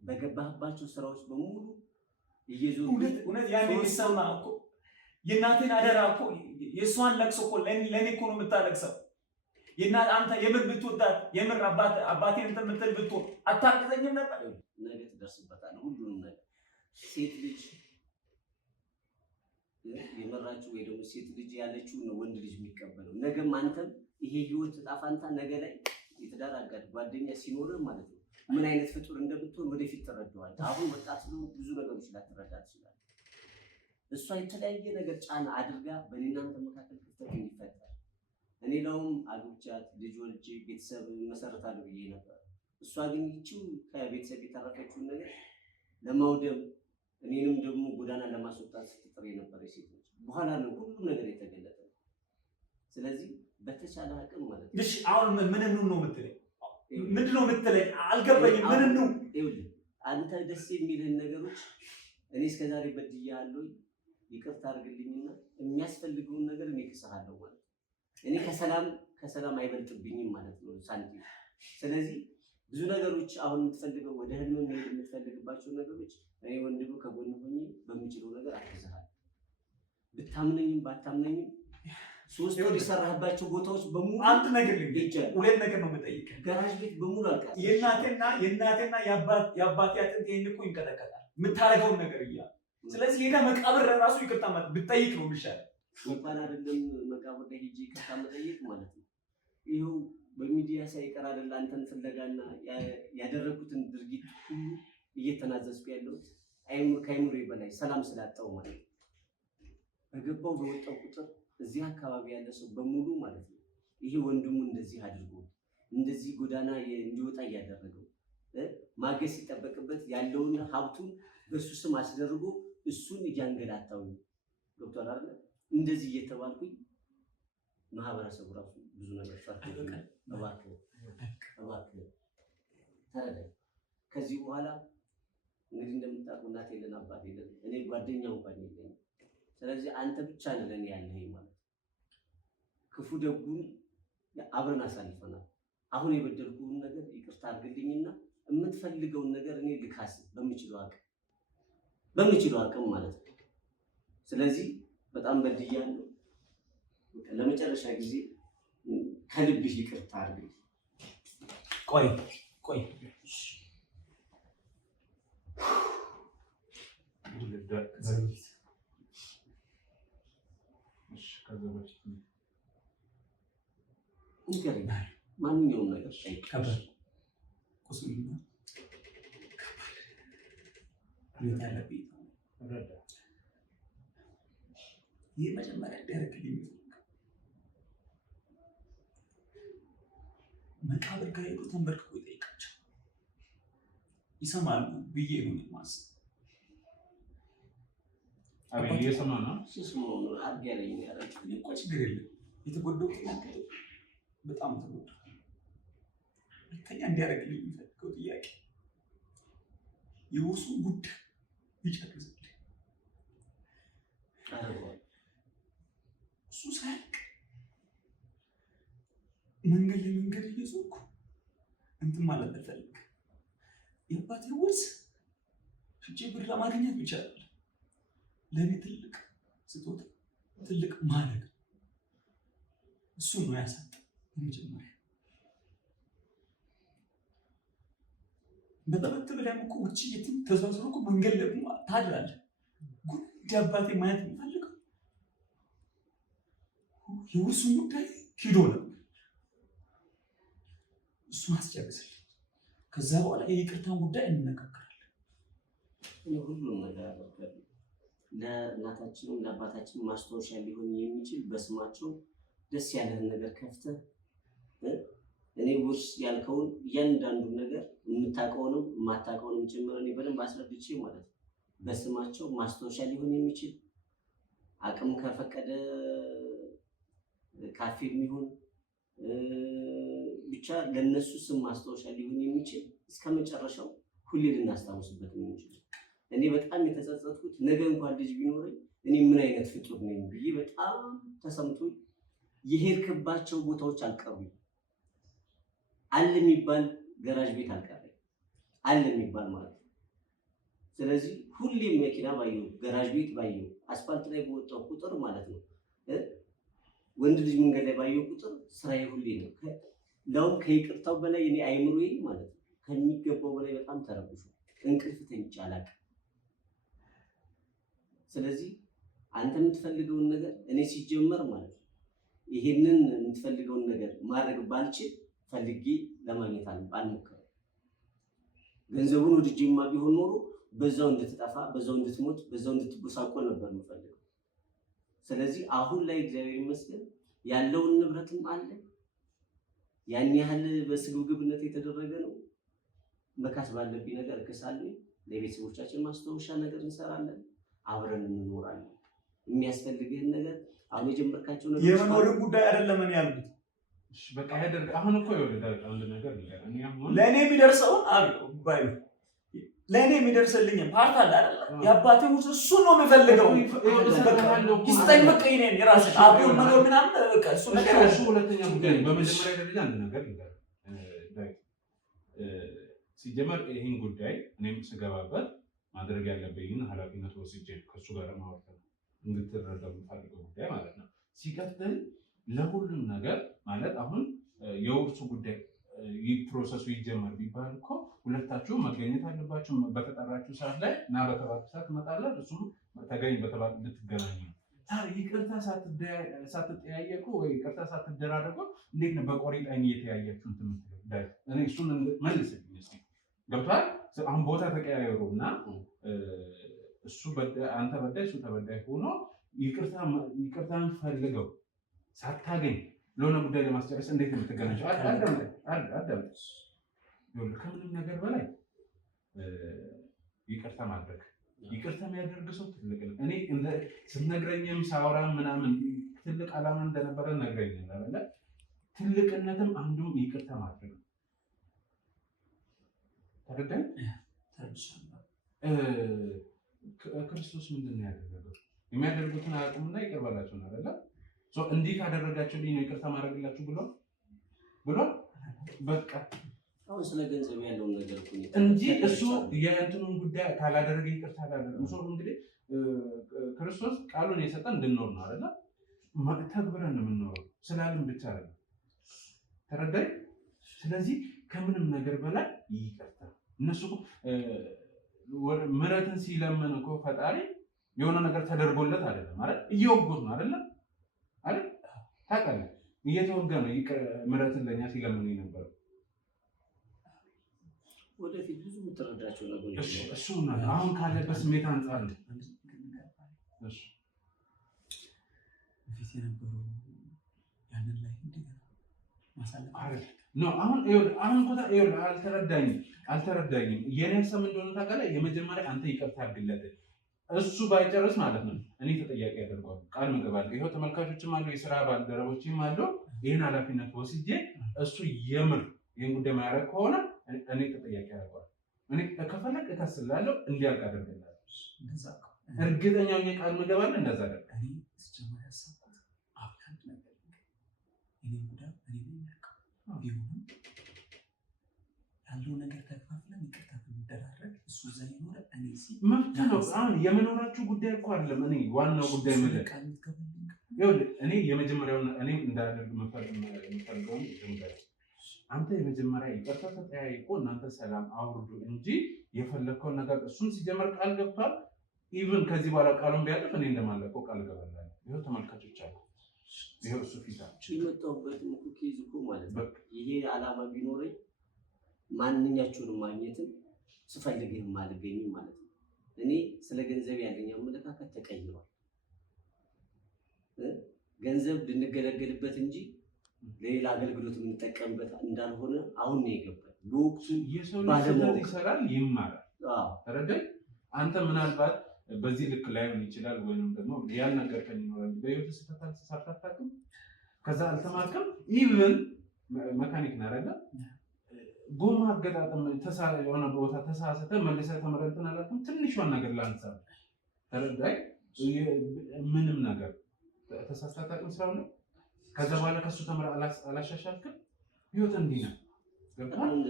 በገባህባቸው ስራዎች በሙሉ እየዞሩ እውነት ያኔ የሚሰማ እኮ የእናቴን አደራ እኮ የእሷን ለቅሶ እኮ ለእኔ እኮ ነው የምታለቅሰው። የእናት አንተ የምር ብትወዳት የምር አባቴን እንትን የምትል ብትሆን አታግዘኝም ነበር? ነገ ትደርስበታለህ ሁሉንም ነገር። ሴት ልጅ የመራችው ወይ ደግሞ ሴት ልጅ ያለችው ነው ወንድ ልጅ የሚቀበለው። ነገም አንተም ይሄ ህይወት ዕጣ ፈንታ ነገ ላይ የትዳር አጋር ጓደኛ ሲኖርህ ማለት ነው ምን አይነት ፍጡር እንደምትሆን ወደፊት ትረዳዋለህ። አሁን ወጣት ስለሆንክ ብዙ ነገሮች ላትረዳ ትችላለህ። እሷ የተለያየ ነገር ጫና አድርጋ በእናንተ መካከል ክፍተት እንዲፈጠር እኔ ለውም አግብቻት ልጅ ወልጄ ቤተሰብ መሰረታለሁ ብዬ ነበር። እሷ ግን ይቺው ከቤተሰብ የተረፈችውን ነገር ለማውደም እኔንም ደግሞ ጎዳና ለማስወጣት ስትጥር የነበረች ሴት ነች። በኋላ ነው ሁሉም ነገር የተገለጠ። ስለዚህ በተቻለ አቅም ማለት ነው። እሺ አሁን ምን ነው የምትለኝ? ምንድን ነው የምትለኝ? አልገባኝም። ምን ነው ይኸውልህ አንተ ደስ የሚልህን ነገሮች እኔ እስከዛሬ በድያለሁ፣ ይቅርታ አድርግልኝና የሚያስፈልገውን ነገር እኔ እክስሃለሁ ማለት ነው። እኔ ከሰላም አይበልጥብኝም ማለት ነው ሳንቲም። ስለዚህ ብዙ ነገሮች አሁን የምትፈልገው ወደ ህልም መሄድ የምትፈልግባቸው ነገሮች እኔ ወንድሙ ከጎን ሆኜ በሚችለው ነገር አግዝሃለሁ። ብታምነኝም ባታምነኝም ሶስት ወር የሰራህባቸው ቦታዎች በሙሉ አንድ ነገር ልንገርህ፣ ሁለት ነገር ነው የምጠይቅህ። ጋራዥ ቤት በሙሉ አልቃ የእናቴና የአባቴ አጥንት ይሄን እኮ ይንቀጠቀጣል የምታደርገውን ነገር እያለ። ስለዚህ ሄዳ መቃብር ራሱ ይቅርታ ብትጠይቅ ነው የሚሻለው። እንኳን አይደለም መቃብር ላይ ሄጄ ይቅርታ መጠየቅ ማለት ነው። ይኸው በሚዲያ ሳይቀር አይደል አንተን ፍለጋና ያደረኩትን ድርጊት ሁሉ እየተናዘዝኩ ያለሁት ከአይምሮዬ በላይ ሰላም ስላጣው ማለት ነው። በገባው በወጣው ቁጥር እዚህ አካባቢ ያለ ሰው በሙሉ ማለት ነው ይሄ ወንድሙ እንደዚህ አድርጎ እንደዚህ ጎዳና እንዲወጣ እያደረገው ማገዝ ሲጠበቅበት ያለውን ሀብቱን በሱ ስም አስደርጎ እሱን እያንገላታው ዶክተር አይደል እንደዚህ እየተባልኩኝ ማህበረሰቡ ራሱ ብዙ ነገር ፈርቶኛል። እባክህ ተረዳኝ። ከዚህ በኋላ እንግዲህ እንደምታውቀው እናት የለን አባት የለን፣ እኔ ጓደኛ እንኳን የለኝም። ስለዚህ አንተ ብቻ ነህ ለእኔ ያለኸኝ ማለት ነው። ክፉ ደጉን አብረን አሳልፈናል። አሁን የበደልኩህን ነገር ይቅርታ አድርግልኝና የምትፈልገውን ነገር እኔ ልካስ በምችለው አቅም ማለት ነው። ስለዚህ በጣም በድያለሁ። ለመጨረሻ ጊዜ ከልብህ ይቅርታ አድርግልኝ። ቆይ ንገረኝ፣ ማንኛውም ነገር ይህ መጀመሪያ ሊያደርግልኝ መቃብር ጋር ሄዶ ተንበርክኮ ይጠይቃቸው ይሰማሉ ብዬ ነው የማስበው። እየሰማ ነው እኮ ችግር የለም። የተጎዳው በጣም ተጎዳ። ሁለተኛ እንዲያደርግልኝ የሚፈልገው ጥያቄ የውርሱን ጉዳይ ይጨርስልኝ። እሱ ሳያልቅ መንገድ ለመንገድ እየዞርኩ እንትን ማለት አልፈልግም። የአባቴ ውርስ ሽጬ ብር ለማግኘት ብቻ አይደለም፣ ለእኔ ትልቅ ስጦታ፣ ትልቅ ማድረግ እሱ ነው ያሳጣ። በመጀመሪያ በጠበት ብላም እኮ ውጭ የትም ተዛዝሮ እኮ መንገድ ደግሞ ታድራለህ። ጉድ አባቴ ማየት የምፈልገው የውርሱን ጉዳይ ሂዶ ነበር። እሱን አስጨርስልኝ። ከዛ በኋላ የይቅርታን ጉዳይ እንነጋገራለን። ሁሉም ነገር ለእናታችንም ለአባታችን ማስታወሻ ሊሆን የሚችል በስማቸው ደስ ያለህን ነገር ከፍተህ እኔ ውርስ ያልከውን እያንዳንዱን ነገር የምታውቀውንም የማታውቀውንም ጭምር እኔ በደንብ አስረድቼ ማለት ነው በስማቸው ማስታወሻ ሊሆን የሚችል አቅም ከፈቀደ ካፌ የሚሆን ብቻ ለነሱ ስም ማስታወሻ ሊሆን የሚችል እስከ መጨረሻው ሁሌ ልናስታውስበት የምንችል። እኔ በጣም የተጸጸትኩት ነገ እንኳን ልጅ ቢኖረኝ እኔ ምን አይነት ፍጡር ነኝ ብዬ በጣም ተሰምቶኝ የሄድክባቸው ቦታዎች አልቀሩም። አለ የሚባል ገራዥ ቤት አልቀረም፣ አለ የሚባል ማለት ነው። ስለዚህ ሁሌም መኪና ባየው፣ ገራዥ ቤት ባየው፣ አስፋልት ላይ በወጣው ቁጥር ማለት ነው ወንድ ልጅ መንገድ ላይ ባየው ቁጥር ስራዬ ሁሌ ነው። ለውም ከይቅርታው በላይ እኔ አይምሮዬ ማለት ነው ከሚገባው በላይ በጣም ተረብሾ እንቅልፍ ተኝቼ አላውቅም። ስለዚህ አንተ የምትፈልገውን ነገር እኔ ሲጀመር ማለት ነው ይሄንን የምትፈልገውን ነገር ማድረግ ባልችል ፈልጌ ለማግኘት አልሞከረም። ገንዘቡን ወድጄማ ቢሆን ኖሮ በዛው እንድትጠፋ፣ በዛው እንድትሞት፣ በዛው እንድትበሳቆል ነበር የምፈልገው። ስለዚህ አሁን ላይ እግዚአብሔር ይመስገን ያለውን ንብረትም አለ። ያን ያህል በስግብግብነት የተደረገ ነው። መካስ ባለብኝ ነገር እከሳለሁ። ለቤተሰቦቻችን ማስታወሻ ነገር እንሰራለን፣ አብረን እንኖራለን። የሚያስፈልግህን ነገር አሁን የጀመርካቸው ነገር የመኖርን ጉዳይ አይደለም እኔ ያልኩት። በቃ ያደርግ አሁን እኮ ይወልዳል አንድ ነገር እኔ አሁን ለእኔ የሚደርሰውን ባይ ለእኔ የሚደርስልኝ ፓርት አለ አይደለ? የአባቴ ውስጥ እሱ ነው የምፈልገው። ይስጠኝ በቃ ይኔን የራስን አብሮን መኖር ምናምን በቃ እሱ ነገር እሱ ሁለተኛ ጉዳይ። በመጀመሪያ ደረጃ አንድ ነገር ሲጀመር ይህን ጉዳይ እኔም ስገባበት ማድረግ ያለብኝን ኃላፊነት ወስጄ ከእሱ ጋር ማወቅ እንድትረዳ የምፈልገው ጉዳይ ማለት ነው። ሲቀጥል ለሁሉም ነገር ማለት አሁን የውርሱ ጉዳይ ይህ ፕሮሰሱ ይጀመር ቢባል እኮ ሁለታችሁ መገኘት አለባችሁ። በተጠራችሁ ሰዓት ላይ እና በተባሉ ሰዓት ትመጣለህ፣ እሱም ተገኝ በተባሉ እንድትገናኙ። ይቅርታ ሳትጠያየቁ ወይ ይቅርታ ሳትደራረጉ እንዴት ነው በቆሪጥ አይን እየተያያችሁ እንትን የምትለው? እኔ እሱን መልስልኝ እስኪ። ገብቶሃል? አሁን ቦታ ተቀያየሩ እና እሱ አንተ በዳይ እሱ ተበዳይ ሆኖ ይቅርታን ፈልገው ሳታገኝ ለሆነ ጉዳይ ለማስጨረስ እንዴት ነው የምትገናኘው? አዳምጥ። ከምንም ነገር በላይ ይቅርታ ማድረግ፣ ይቅርታ የሚያደርግ ሰው ትልቅ ነው። እኔ ስነግረኝም ሳወራም ምናምን ትልቅ ዓላማ እንደነበረ ነግረኝ እንዳለ ትልቅነትም አንዱም ይቅርታ ማድረግ ነው። ተረዳኝ? ክርስቶስ ምንድን ነው ያደረገው? የሚያደርጉትን አያውቁምና ይቅር በላቸው ነው አይደለ? እንዲህ ካደረጋችሁልኝ ነው ይቅርታ ማድረግላችሁ ብሎ በቃ አሁን ስለ ገንዘብ ያለውን ነገር እንጂ እሱ የእንትኑን ጉዳይ ካላደረገ ይቅርታ አላደረገም። እንግዲህ ክርስቶስ ቃሉን የሰጠን እንድንኖር ነው አይደለ? ተግብረን ነው የምንኖረው ስላልን ብቻ አይደለም። ተረዳኝ። ስለዚህ ከምንም ነገር በላይ ይቅርታ እነሱ ምሕረትን ሲለምን እኮ ፈጣሪ የሆነ ነገር ተደርጎለት አይደለም ማለት እየወጉት ነው አይደለም አይደል? ታውቃለህ፣ እየተወጋ ነው ምሕረትን ለኛ ሲለምን የነበረው። ወደፊት ብዙ የምትረዳቸው ነገሮች እሱ አሁን ካለበት ስሜት አንጻር ነው። እሺ በፊት የነበረው ያንን ላይ እንደገና ማሳለፍ አይደል ነው። አሁን አልተረዳኝም። የኔ ሀሳብ እንደሆነ ታውቃለህ። የመጀመሪያ አንተ ይቅርታ አድርግለት፣ እሱ ባይጨርስ ማለት ነው እኔ ተጠያቂ ያደርገዋል። ቃል መገባለሁ። ይኸው ተመልካቾችም አሉ፣ የስራ ባልደረቦችም አሉ። ይህን ኃላፊነት ወስጄ እሱ የምር ይህን ጉዳይ ማያደርግ ከሆነ እኔ ተጠያቂ ያደርገዋል። እኔ ከፈለግ እከስላለሁ፣ እንዲያልቅ አደርግላለሁ። እርግጠኛ ሆኜ ቃል መገባለሁ። እንደዛ አደርግ ቢሆንም ያለው ነገር ተከፋፍለን ይቅርታ እንደራረግ እሱ እዛ ይኖረ እኔ እዚህ መብት ነው። አሁን የመኖራችሁ ጉዳይ እኮ አይደለም። እኔ ዋናው ጉዳይ እኔ የመጀመሪያውን እኔ እንዳደርግ የምፈልገውን አንተ የመጀመሪያ ይቅርታ ተጠያይቆ እናንተ ሰላም አውርዱ እንጂ የፈለግከውን ነገር እሱም ሲጀመር ቃል ገብቷል። ኢቭን ከዚህ በኋላ ቃሉን ቢያጥፍ እኔ እንደማለቀው ቃል ገባላለሁ። ይኸው ተመልካቾች አሉ። ይሄው እሱ ፊታችሁ የመጣሁበትን እኮ ኬዝ እኮ ማለት ነው። ይሄ ዓላማ ቢኖረኝ ማንኛቸውንም ማግኘትም ስፈልግህም አልገኝም ማለት ነው። እኔ ስለ ገንዘብ ያለኝ አመለካከት ተቀይሯል። ገንዘብ ልንገለገልበት እንጂ ለሌላ አገልግሎት የምንጠቀምበት እንዳልሆነ አሁን ነው የገባኝ። ለወቅቱ የሰው ልጅ ይሰራል ይማራል። ተረዳኝ። አንተ ምናልባት በዚህ ልክ ላይሆን ይችላል፣ ወይንም ደግሞ ያልነገርከኝ ይኖራል። በህይወት ሰርተህ አታውቅም፣ ከዛ አልተማርክም። ኢቭን መካኒክ ነህ አይደለ? ጎማ አገጣጠም የሆነ ቦታ ተሳስተህ መልሰህ ተምረህ እንትን አላልክም። ትንሿን ነገር ላንሳ። ተረዳኝ። ምንም ነገር ተሳስተህ አታውቅም ስራው ላይ። ከዛ በኋላ ከሱ ተምረህ አላሻሻልክም። ህይወት እንዲህ ነው።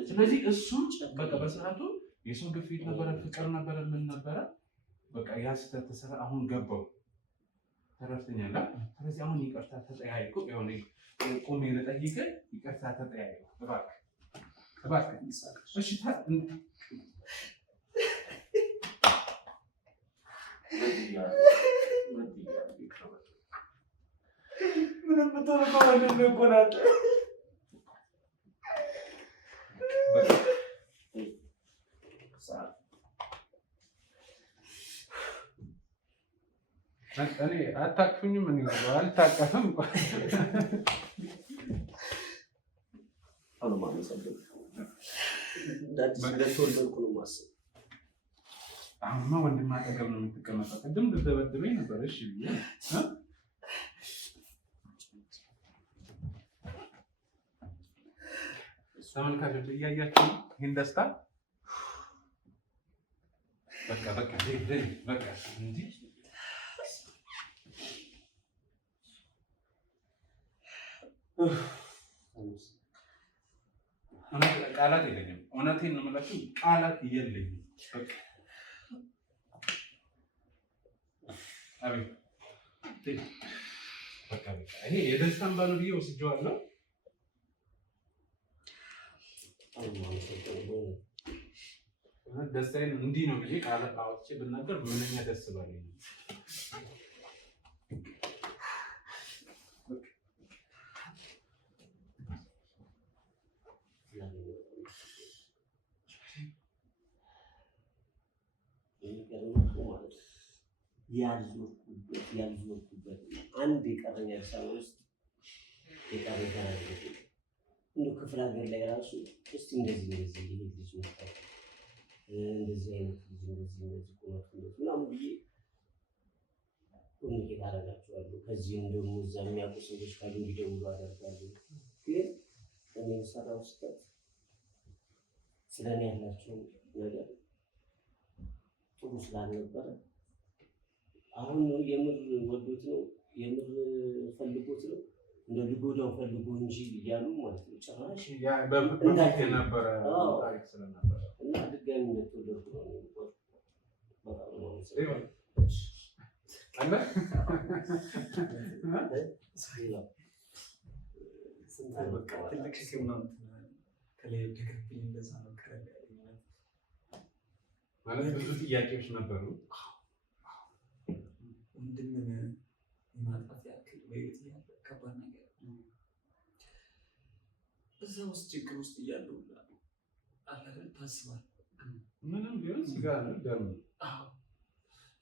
ስለዚህ እሱም በቃ በሰዓቱ የሰው ግፊት ነበረ፣ ፍቅር ነበረ፣ ምን ነበረ በቃ ያ ስህተት ተሰራ። አሁን ገባው ተረፍተኛል። ስለዚህ አሁን ይቅርታ ተጠያይቁ። የሆነ ቆሜ ልጠይቅህ፣ ይቅርታ ተጠያይቁ እባክህ እባክህ። እሺ ምንም ብትሆን ወንድም እኮ ናት። እኔ አታቅፉኝም? ምን ይሆናል? አልታቀፍም። አሁን ማመሰግን ስለተወለድኩ ነው የማስበው። አሁንማ ወንድም አጠገብ ነው የምትቀመጠው። ቅድም ልትደበድበኝ ነበር። እሺ ብዬ ተመልካቾች እያያችሁ ይህን ደስታ በቃ እንጂ ቃላት የለኝም። እውነቴን ነው የምላችሁ፣ ቃላት የለኝም። ይሄ የደስታን ባሉ ብዬ ወስጄዋለሁ። ደስታዬን እንዲህ ነው ብዬ ቃላት አውጥቼ ብናገር ምንኛ ደስ ባለኝ። ያልዞርኩበት አንድ የቀረኝ አዲስ አበባ ውስጥ የቀረኝ ተናገር እንደው ክፍለ ሀገር ላይ ራሱ እስቲ እንደዚህ ልጅ መጣ እንደዚህ አይነት ልጅ እንደዚህ ቁመት ምናምን ብዬ ኮሚኒኬት አደርጋቸዋለሁ። ከዚህም ደግሞ እዛ የሚያውቁ ሰዎች ካሉ እንዲደውሉ አደርጋለሁ። ግን እኔ የሰራው ስህተት ስለኔ ያላቸው ነገር ጥሩ ስላልነበረ አሁን የምር ወዶት ነው የምር ፈልጎት ነው እንደ ሊጎዳው ፈልጎ እንጂ እያሉ ማለት ነው። ጭራሽ በፊት የነበረ ታሪክ ስለነበረ እና ድጋሚ እንደተወለድኩ ነው ትልቅ ሸክም ነው ከላይ ደገብኝ እንደዛ ነው ማለት ብዙ ጥያቄዎች ነበሩ። ወንድምን የማጣት ያክል በህይወት ያለ ከባድ ነገር እዛ ውስጥ ችግር ውስጥ እያሉ አላለን ታስባል። ምንም ቢሆን ስጋ ነው ደም ነው።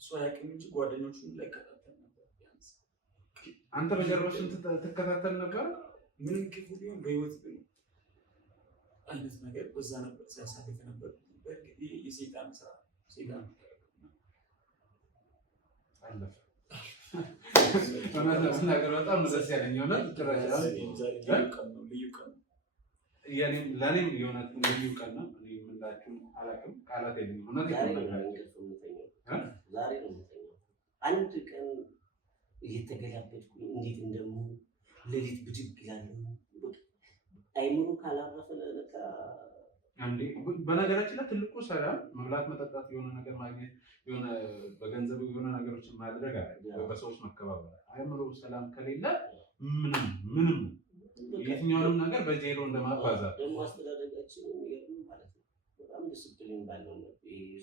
እሱ አያውቅም እንጂ ጓደኞቹን ላይ ከታተል ነበር። ቢያንስ አንተ በጀርባሽን ትከታተል ነበር። ምንም ክፉ ቢሆን በህይወት ግን አይነት ነገር በዛ ነበር ሲያሳልፍ ነበር። በእርግጥ የሰይጣን ስራ ሰይጣን አለፈ። ነገር በጣም ደስ ያለኝ ሆነ። ልዩ ቀን ለእኔም የሆነት ልዩ ቀን ነው። እኔ የምላችሁ አላውቅም፣ ቃላት የለኝም። እውነት ዛሬ ነው የምተኛው። አንድ ቀን እየተገላበጥኩ እንዴት እንደምሆን ሌሊት ብድግ እላለሁ። አይምሮ ካላረፈ ለካ አንዴ በነገራችን ላይ ትልቁ ሰላም መብላት፣ መጠጣት፣ የሆነ ነገር ማግኘት፣ የሆነ በገንዘብ የሆነ ነገሮችን ማድረግ አለ፣ በሰዎች መከባበር። አይምሮ ሰላም ከሌለ ምንም የትኛውንም ነገር በዜሮ እንደማባዛት ደግሞ አስተዳደጋችን የሚገርም ማለት ነው። በጣም ዲስፕሊን ባለው መልኩ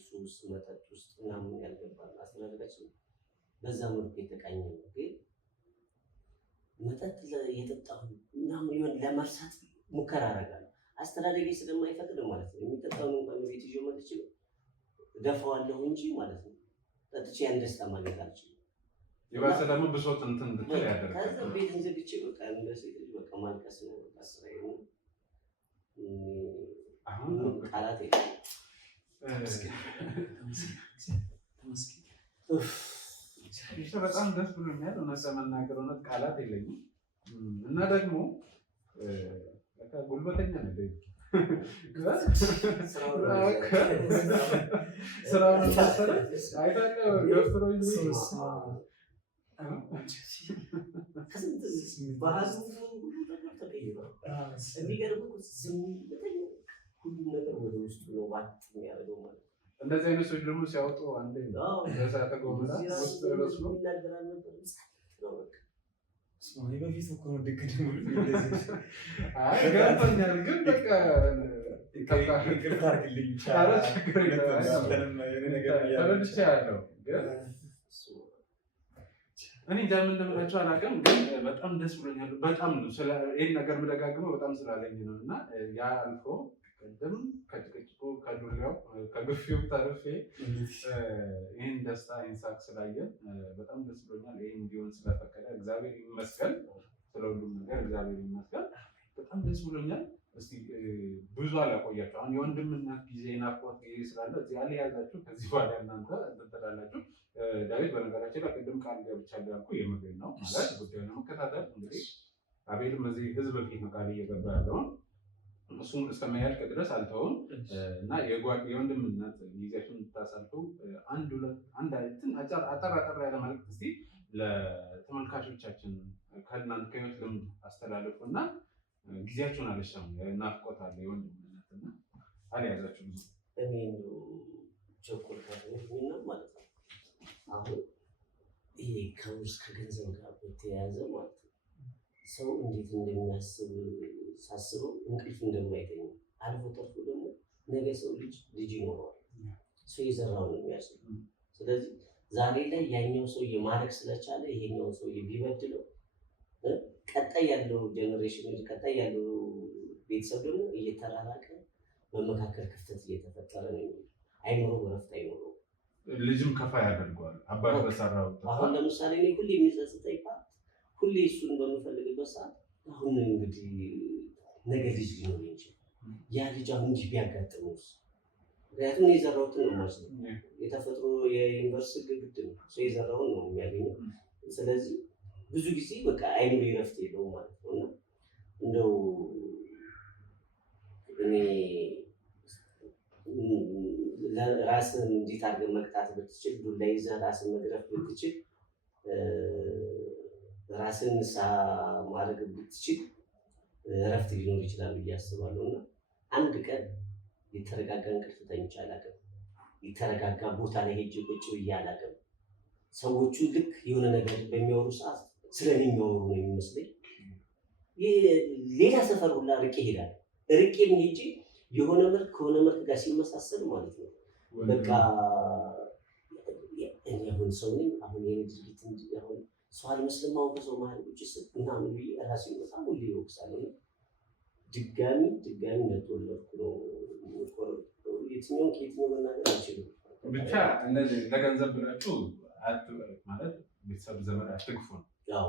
ሱስ መጠጥ ውስጥ ምናምን ያልገባል አስተዳደጋችን በዛ መልኩ የተቃኘ ነው። ግን መጠጥ የጠጣሁ ምናምን ሊሆን ለመርሳት ሙከራ አደርጋለሁ። አስተዳደጌ ስለማይፈቅድ ማለት ነው። የሚጠጣውን እንኳን ቤት ይዤ መጥቼ ደፋዋለሁ እንጂ ማለት ነው። ጠጥቼ ያን ደስታ ማግኘት አልችልም። የባሰ ደግሞ ብሶት እንትን እንድትል ያደርጋል። ከዛ ቤትን ዘግቼ በቃ እንደ ሴት ልጅ በቃ ማልቀስ ነው በቃ ስራዬ ነው። አሁን ቃላት የለም። በጣም ደስ ብሎኛል። እውነት ለመናገር እውነት ቃላት የለኝም እና ደግሞ ጉልበተኛ ነው ስራውን አይታወቅም ገፍትሮ እንደዚህ አይነት ሰዎች ደግሞ ሲያወጡ አንዴ በሳተ ጎመራ ውስጥ ረስሎ በፊት እኮ ነው ድግ ገብቶኛል። ግን በቃ ተረድቻለሁ። እኔ እንደምን እንደምላቸው አላውቅም፣ ግን በጣም ደስ ብሎኛል። በጣም ነው ይህን ነገር የምደጋግመው በጣም ስላለኝ ነው እና ያ አልፎ ቅድም ከጭቅጭቁ ከዱሪያው ከግፊው ተርፌ ይህን ደስታ ይህን ሳቅ ስላየን በጣም ደስ ብሎኛል። ይህ እንዲሆን ስለፈቀደ እግዚአብሔር ይመስገን። ስለሁሉም ነገር እግዚአብሔር ይመስገን። በጣም ደስ ብሎኛል። እስቲ ብዙ አላቆያችሁ። አሁን የወንድምነት ጊዜ ናፍቆት ጊዜ ስላለ እዚህ አልያዛችሁ። ከዚህ በኋላ እናንተ ትላላችሁ። ዳዊት በነገራችን ላይ ቅድም ቃል ገብቻለሁ ያልኩ የምሬን ነው ማለት ጉዳዩን ለመከታተል እንግዲህ አቤልም እዚህ ህዝብ ፊት ነው ቃል እየገባ ያለውን እሱን እስከሚያልቅ ድረስ አልተውም እና የወንድምነት ጊዜያችሁን እንድታሳልፉ አጠር ያለ መልዕክት እስቲ ለተመልካቾቻችን ከእናንተ ከህይወት ልምድ አስተላልፉ እና ጊዜያችሁን አልሻሙ። ናፍቆት አለ የወንድምነት እና አልያዛችሁ ብዙ እኔ ቸኮል ካለኝና ማለት ነው። አሁን ይሄ ከውስጥ ከገንዘብ ጋር በተያያዘ ማለት ነው ሰው እንዴት እንደሚያስብ ሳስበው እንቅልፍ እንደማይተኛ አልፎ ተርፎ ደግሞ ነገ ሰው ልጅ ይኖረዋል። ሰው የዘራው ነው የሚያስብ። ስለዚህ ዛሬ ላይ ያኛው ሰውዬ ማድረግ ስለቻለ ይሄኛው ሰውዬ ቢበድለው ቀጣይ ያለው ጀነሬሽን ቀጣይ ያለው ቤተሰብ ደግሞ እየተራራቀ በመካከል ክፍተት እየተፈጠረ ነው። አይምሮ በረፍት አይኖረው፣ ልጅም ከፋ ያደርገዋል። አባት በሰራው አሁን ለምሳሌ እኔ ሁሌ የሚጸጽተኝ ፓርት ሁሌ እሱን በምፈልግበት ሰዓት አሁን እንግዲህ ነገ ልጅ ሊኖር ይችላል። ያ ልጅ አሁን እንጂ ቢያጋጥመውስ? ምክንያቱም የዘራሁትን ነው ማለት ነው። የተፈጥሮ የዩኒቨርሲቲ ግድ ነው። ሰው የዘራውን ነው የሚያገኘው። ስለዚህ ብዙ ጊዜ በቃ አይምሮ ይረፍት የለውም ማለት ነው። እና እንደው እኔ ራስን እንዴት አድርገን መቅጣት ብትችል፣ ዱላ ይዘህ ራስን መግረፍ ብትችል፣ ራስን ንስሐ ማድረግ ብትችል እረፍት ሊኖር ይችላል ብዬ አስባለሁ። እና አንድ ቀን የተረጋጋ እንቅልፍ ተኝቼ አላውቅም። የተረጋጋ ቦታ ላይ ሄጄ ቁጭ ብዬ አላውቅም። ሰዎቹ ልክ የሆነ ነገር በሚያወሩ ሰዓት ስለኔ የሚያወሩ ነው የሚመስለኝ። ሌላ ሰፈር ሁላ ርቄ ሄዳለሁ። ርቄም ሄጄ የሆነ መልክ ከሆነ መልክ ጋር ሲመሳሰል ማለት ነው በቃ እኔ አሁን ሰው ነኝ፣ አሁን ይሄን ድርጊት አሁን ሰው አልመስልም፣ አሁን ከሰው መሀል ቁጭ ስል ምናምን ብዬ ራሴን በጣም ሁሌ ይወቅሳለሁ። ድጋሚ እንደተወለድኩ ነው የትኛውን ከየትኛው መናገር አልችልም። ብቻ እነዚህ ለገንዘብ ብላችሁ ማለት ቤተሰብ ዘመድ አትግፉ ነው።